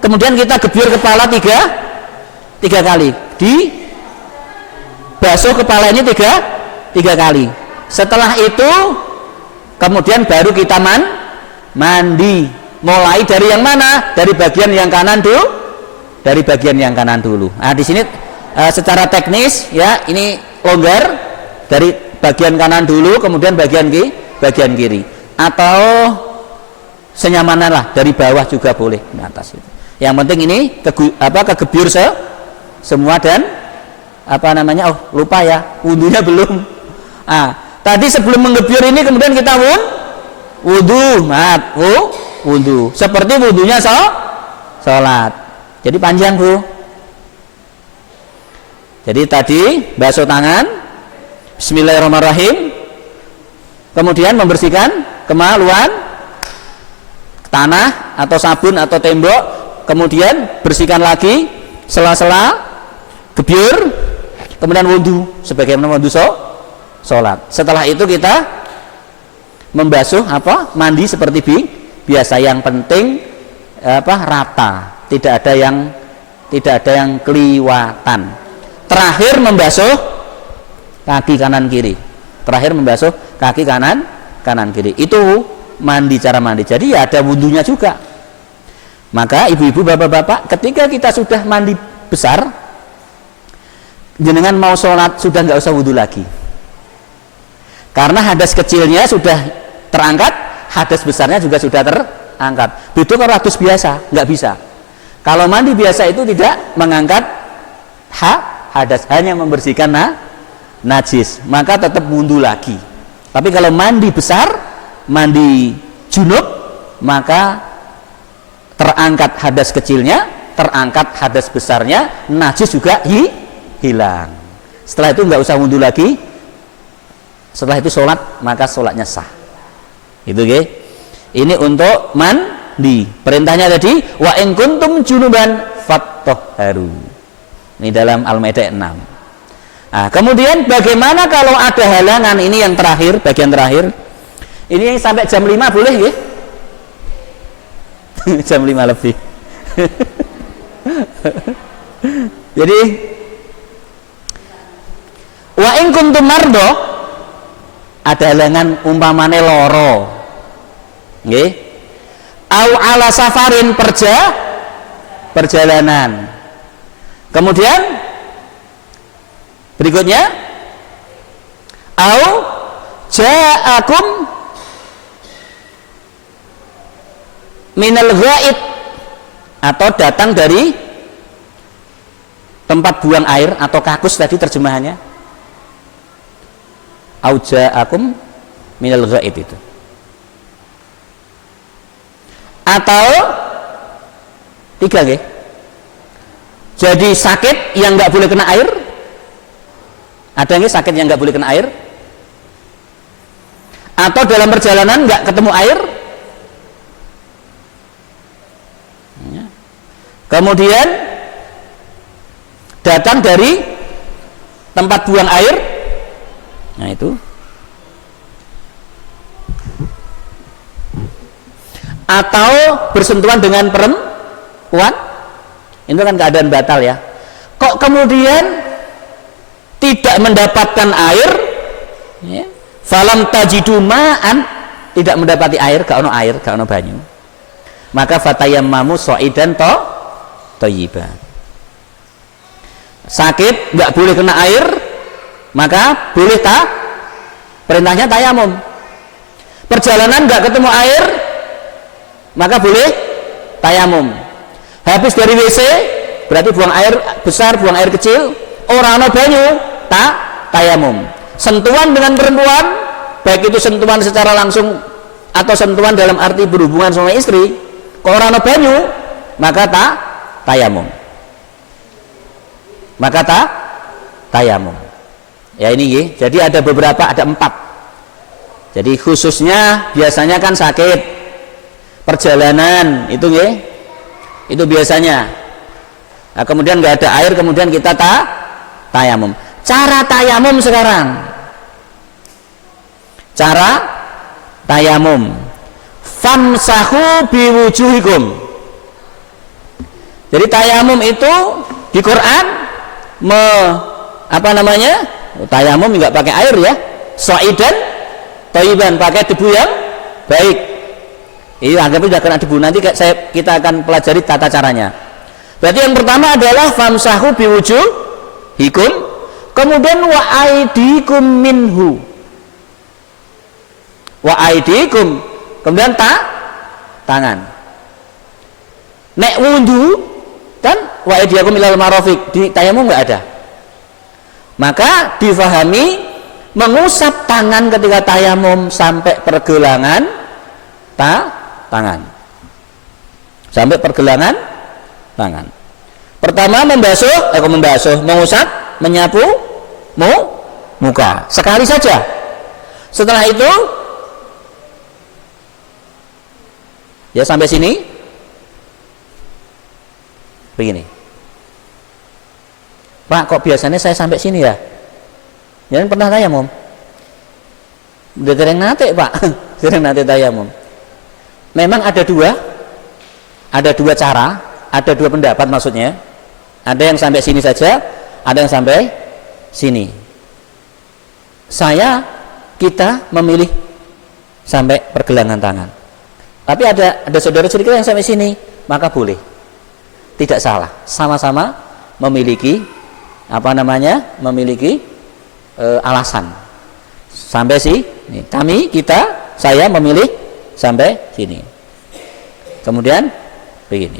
kemudian kita gebyur kepala 3 kali, di basuh kepala ini 3 kali. Setelah itu kemudian baru kita mandi. Mulai dari yang mana? Dari bagian yang kanan dulu. Dari bagian yang kanan dulu. Nah, di sini secara teknis ya, ini longgar dari bagian kanan dulu, kemudian bagian kiri. Atau senyamanan lah, dari bawah juga boleh, di atas itu. Yang penting ini kegebyur semua dan lupa ya, wudunya belum. Tadi sebelum menggebyur ini kemudian kita wudu seperti wudunya sholat. Jadi panjang Bu. Jadi tadi basuh tangan, bismillahirrahmanirrahim, kemudian membersihkan kemaluan, tanah atau sabun atau tembok, kemudian bersihkan lagi sela-sela, gebyur, kemudian wudu sebagaimana wudu sholat. Setelah itu kita membasuh mandi seperti biasa. Yang penting rata, tidak ada yang keliwatan. Terakhir membasuh kaki kanan kiri. Itu cara mandi. Jadi ya ada wudunya juga. Maka ibu-ibu, bapak-bapak, ketika kita sudah mandi besar, jenengan mau sholat sudah nggak usah wudu lagi. Karena hadas kecilnya sudah terangkat, hadas besarnya juga sudah terangkat. Itu kalau hadas biasa nggak bisa. Kalau mandi biasa itu tidak mengangkat hadas, hanya membersihkan najis, maka tetap wudu lagi. Tapi kalau mandi besar, mandi junub, maka terangkat hadas kecilnya, terangkat hadas besarnya, najis juga hilang. Setelah itu nggak usah wudu lagi. Setelah itu sholat, maka sholatnya sah. Itu ini untuk mandi. Perintahnya tadi wa in kuntum junuban fattahharu. Ini dalam Al-Maidah 6. Nah, kemudian bagaimana kalau ada halangan? Ini yang terakhir, bagian terakhir. Ini sampai jam 5 boleh nggih? Jam 5 lebih. Jadi wa in kuntum mardo, ada halangan umpamane loro, nggih, au ala safarin perjalanan. Kemudian berikutnya au ja'akum minal ghaid, atau datang dari tempat buang air atau kakus tadi terjemahannya. Au ja'akum minal ghaid itu. Atau tiga nggih. Jadi sakit yang nggak boleh kena air. Ada nggih sakit yang nggak boleh kena air? Atau dalam perjalanan nggak ketemu air? Kemudian datang dari tempat buang air, nah itu. Atau bersentuhan dengan perempuan, itu kan keadaan batal ya. Kok kemudian tidak mendapatkan air, ya? Falam tajidu ma'an, tidak mendapati air, gak ono air, gak ono banyu, maka fatayammamu sha'idan thayyiban. Sakit nggak boleh kena air, maka boleh perintahnya tayamum. Perjalanan nggak ketemu air, maka boleh tayamum. Habis dari WC berarti buang air besar, buang air kecil, ora ana banyu, tayamum. Sentuhan dengan perempuan, baik itu sentuhan secara langsung atau sentuhan dalam arti berhubungan sama istri, kok ora ana banyu, maka tayamum. Maka tayamum. Ya ini ya. Jadi ada beberapa, ada 4. Jadi khususnya biasanya kan sakit, perjalanan itu ya. Itu biasanya. Nah, kemudian nggak ada air, kemudian kita tayamum. Cara tayamum sekarang. Cara tayamum. Famsahu biwujuhikum. Jadi tayamum itu di Quran tayamum nggak pakai air ya, sha'idan thayyiban, pakai debu yang baik. Ini anggapnya sudah kena debu, nanti kita akan pelajari tata caranya. Berarti yang pertama adalah famsahu biwujuhikum, kemudian wa aidikum minhu, wa aidikum, kemudian tangan. Nek wudu kan wa aydiyakum ilal marafiq, di tayamum enggak ada. Maka difahami mengusap tangan ketika tayamum sampai pergelangan tangan. Sampai pergelangan tangan. Pertama mengusap, menyapu muka sekali saja. Setelah itu ya sampai sini begini. Pak, kok biasanya saya sampai sini ya? Jangan pernah tayamum. Udah sering nate, Pak. Sering nate tayamum. Memang ada dua cara, ada dua pendapat maksudnya. Ada yang sampai sini saja, ada yang sampai sini. Kita memilih sampai pergelangan tangan. Tapi ada saudara-saudara kita yang sampai sini, maka boleh. Tidak salah, sama-sama memiliki alasan. Sampai saya memilih sampai sini. Kemudian begini.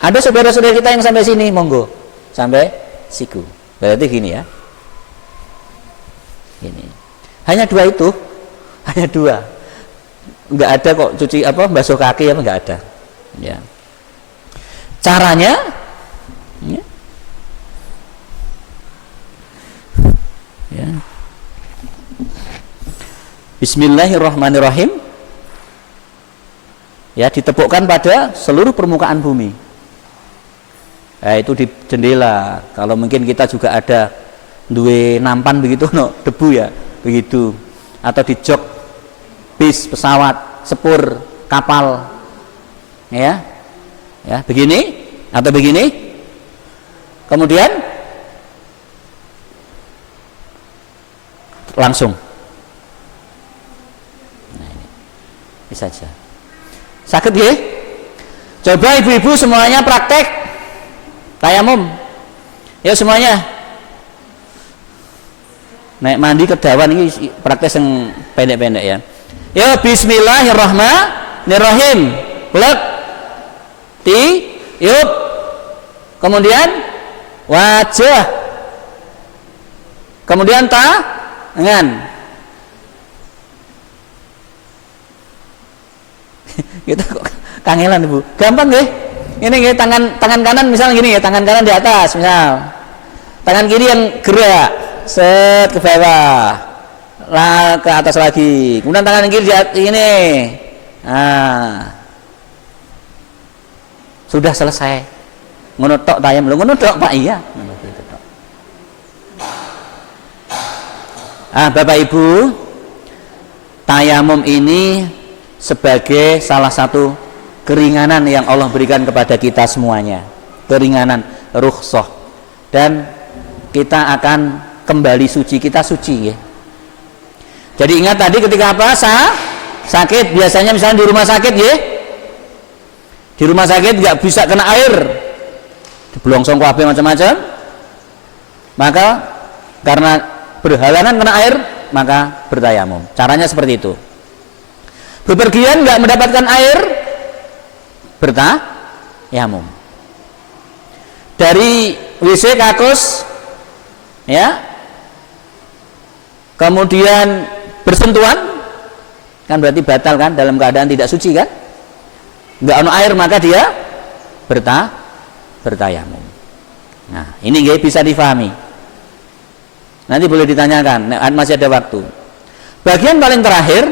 Ada saudara-saudara kita yang sampai sini, monggo sampai siku. Berarti gini ya. Gini. Hanya dua itu, hanya dua. Enggak ada kok cuci basuh kaki enggak ada. Ya. Caranya ya. Ya. Bismillahirrahmanirrahim. Ya, ditepukkan pada seluruh permukaan bumi. Itu di jendela. Kalau mungkin kita juga ada duwe nampan begitu debu ya, begitu. Atau di jok bis, pesawat, sepur, kapal. Ya. Ya, begini atau begini. Kemudian langsung. Nah, ini saja. Sakit ya? Coba ibu-ibu semuanya praktek tayamum. Ya semuanya. Naik mandi kedawan ini praktek yang pendek-pendek ya. Ya bismillahirrahmanirrahim. Plek. Tiup. Kemudian wajah. Kemudian tangan. Kita kok kangelan Ibu. Gampang nggih. Ini nggih tangan kanan misal gini ya, tangan kanan di atas misal. Tangan kiri yang gerak set ke bawah. Lah ke atas lagi. Kemudian tangan kiri di atas ini. Nah. Sudah selesai. Ngono tok tayam lho, ngono tok Pak iya. Bapak Ibu, tayamum ini sebagai salah satu keringanan yang Allah berikan kepada kita semuanya, keringanan, rukhsah, dan kita akan kembali suci, kita suci ya. Jadi ingat tadi ketika apa? Sakit, biasanya misalnya di rumah sakit ya, di rumah sakit nggak bisa kena air, diblongsong kabeh macam-macam, maka karena berhalangan kena air maka bertayamum. Caranya seperti itu. Bepergian nggak mendapatkan air, bertayamum. Dari WC kakus, ya, kemudian bersentuhan, kan berarti batal kan, dalam keadaan tidak suci kan? Nggak ada air maka dia bertayamum. Nah, ini nggak bisa difahami. Nanti boleh ditanyakan, masih ada waktu. Bagian paling terakhir,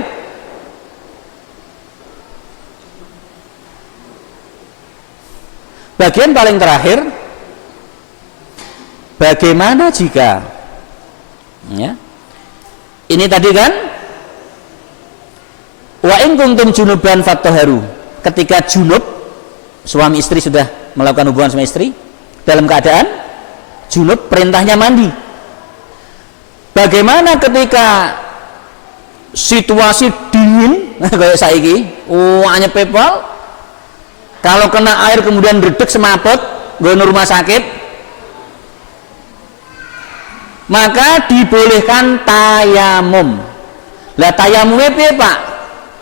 bagaimana jika, ya, ini tadi kan, wa in kuntum junuban fattaharu, ketika junub, suami istri sudah melakukan hubungan sama istri, dalam keadaan junub, perintahnya mandi. Bagaimana ketika situasi dingin kayak saiki, anyep pepal, kalau kena air kemudian redek semaput, nggon rumah sakit, maka dibolehkan tayamum. Lah tayamumnya piye, Pak?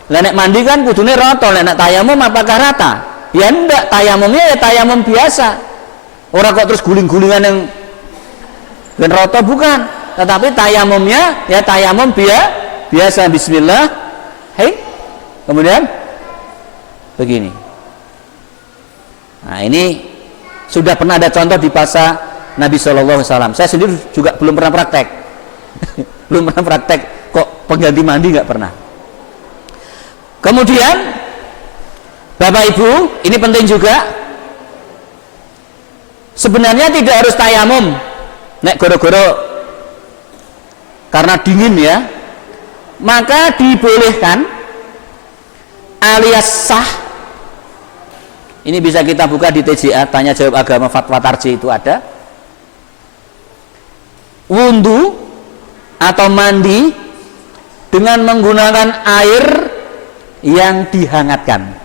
Lah nek mandi kan kudune rata, lah nek tayamum apakah rata? Ya enggak, tayamumnya ya tayamum biasa. Ora kok terus guling-gulingan yang ben rata, bukan. Tetapi tayamumnya ya tayamum biasa, bismillah, kemudian begini. Nah ini sudah pernah ada contoh di masa Nabi SAW. Saya sendiri juga belum pernah praktek. Belum pernah praktek kok pengganti mandi, nggak pernah. Kemudian Bapak Ibu, ini penting juga, sebenarnya tidak harus tayamum nek goro-goro karena dingin ya, maka dibolehkan alias sah. Ini bisa kita buka di TJA, tanya jawab agama fatwa Tarji, itu ada. Wudhu atau mandi dengan menggunakan air yang dihangatkan.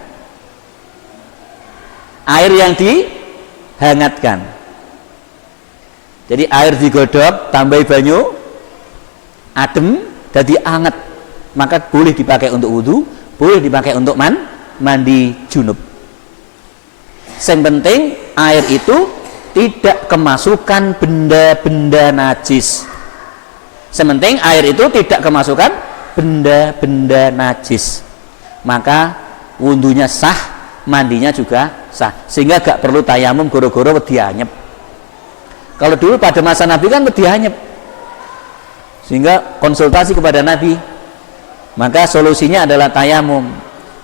Air yang dihangatkan. Jadi air digodok, tambahi banyu, adem, jadi anget, maka boleh dipakai untuk wudhu, boleh dipakai untuk mandi junub. Yang penting air itu tidak kemasukan benda-benda najis. Yang penting air itu tidak kemasukan benda-benda najis, maka wudhunya sah, mandinya juga sah, sehingga gak perlu tayamum goro-goro wedi anyep. Kalau dulu pada masa Nabi kan wedi anyep, sehingga konsultasi kepada Nabi, maka solusinya adalah tayamum.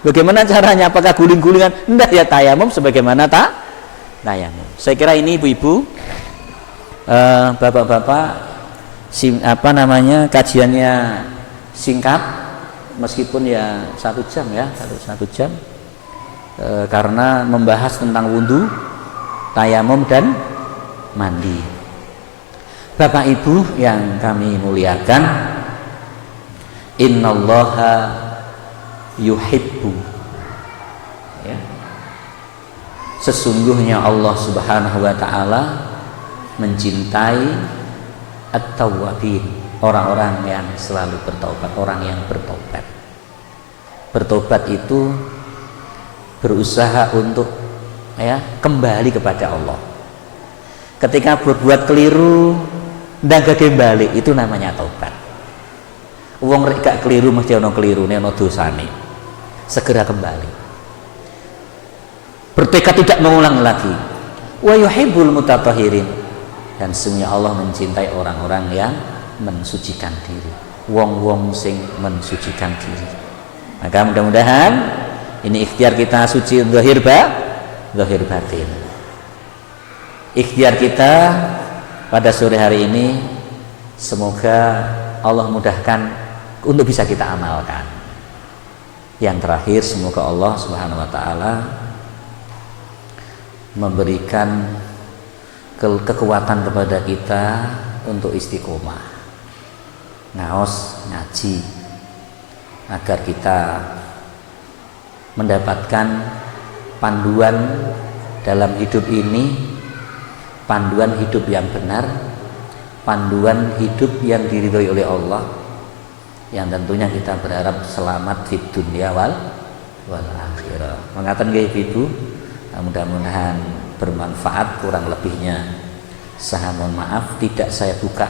Bagaimana caranya? Apakah guling-gulingan? Enggak, ya tayamum sebagaimana tayamum. Saya kira ini ibu-ibu, bapak-bapak, kajiannya singkat, meskipun ya 1 jam ya, 1 jam. karena membahas tentang wudhu, tayamum dan mandi. Bapak Ibu yang kami muliakan, innallaha yuhibbu, ya, sesungguhnya Allah Subhanahu wa taala mencintai at-tawwabin, orang-orang yang selalu bertobat, orang yang bertobat. Bertobat itu berusaha untuk, ya, kembali kepada Allah. Ketika berbuat keliru ndak kembali, itu namanya tobat. Wong rek gak keliru mesti ana kelirune, ana dosane. Segera kembali. Bertekad tidak mengulang lagi. Wa yuhibbul mutatahhirin, dan sesungguhnya Allah mencintai orang-orang yang mensucikan diri. Wong-wong sing mensucikan diri. Maka mudah-mudahan ini ikhtiar kita suci zahir batin. Ikhtiar kita pada sore hari ini semoga Allah mudahkan untuk bisa kita amalkan. Yang terakhir, semoga Allah Subhanahu wa taala memberikan kekuatan kepada kita untuk istiqomah, ngaos ngaji, agar kita mendapatkan panduan dalam hidup ini, panduan hidup yang benar, panduan hidup yang diridhoi oleh Allah, yang tentunya kita berharap selamat di dunia wal akhirah. Mengatakan nggih Ibu, mudah-mudahan bermanfaat. Kurang lebihnya saya mohon maaf, tidak saya buka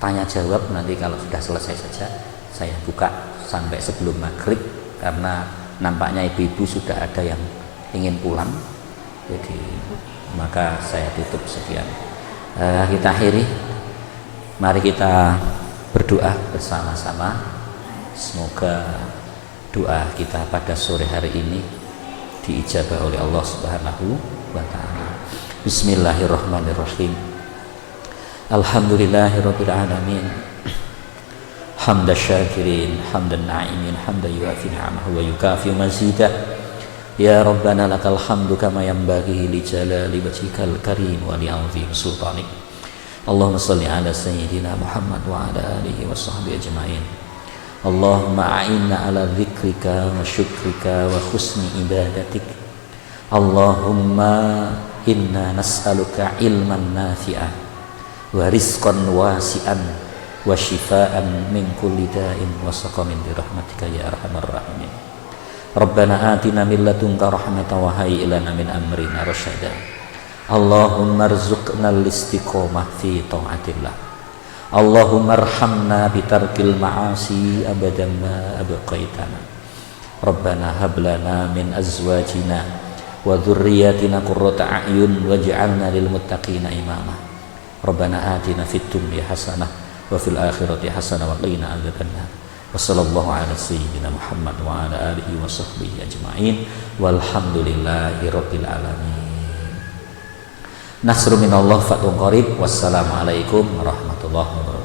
tanya jawab, nanti kalau sudah selesai saja saya buka sampai sebelum maghrib, karena nampaknya ibu-ibu sudah ada yang ingin pulang, jadi maka saya tutup sekian. Kita akhiri, mari kita berdoa bersama-sama. Semoga doa kita pada sore hari ini diijabah oleh Allah Subhanahu wa taala. Bismillahirrahmanirrahim. Alhamdulillahirabbil alamin. Hamdan syakirin, hamdan na'imin, hamdan yuafi ni'amahu wa yukafi mazidah. Ya Rabbana lakal hamdu kama yanbaghi li jalali wajhikal karim wa li 'azimi sultanik. Allahumma shalli ala sayyidina Muhammad wa ala alihi wa sahbihi ajma'in. Allahumma a'inna ala dzikrika wa syukrika wa husni ibadatik. Allahumma inna nas'aluka ilman nafi'an wa rizqan wasi'an wa shifaan min kulli da'in wa saqamin bi rahmatika ya arhamar rahimin. Rabbana atina min ladunka rahmatan wa hayyi lana min amrina rasyada. Allahumma rzuqna al-istiqomah fi ta'atillah. Allahumma arhamna bi tarkil ma'asi abadan ma abqaitana. Rabbana hab lana min azwajina wa dhurriyyatina qurrata a'yun waj'alna lil muttaqina imama. Rabbana atina fid dunya hasanah wa fil akhirati hasanah wa qina adzabannar. Wa sallallahu ala sayyidina Muhammad wa ala alihi wa sahbihi ajma'in walhamdulillahi rabbil alamin. Nasrun minallah fatun qarib. Wassalamualaikum warahmatullahi wabarakatuh.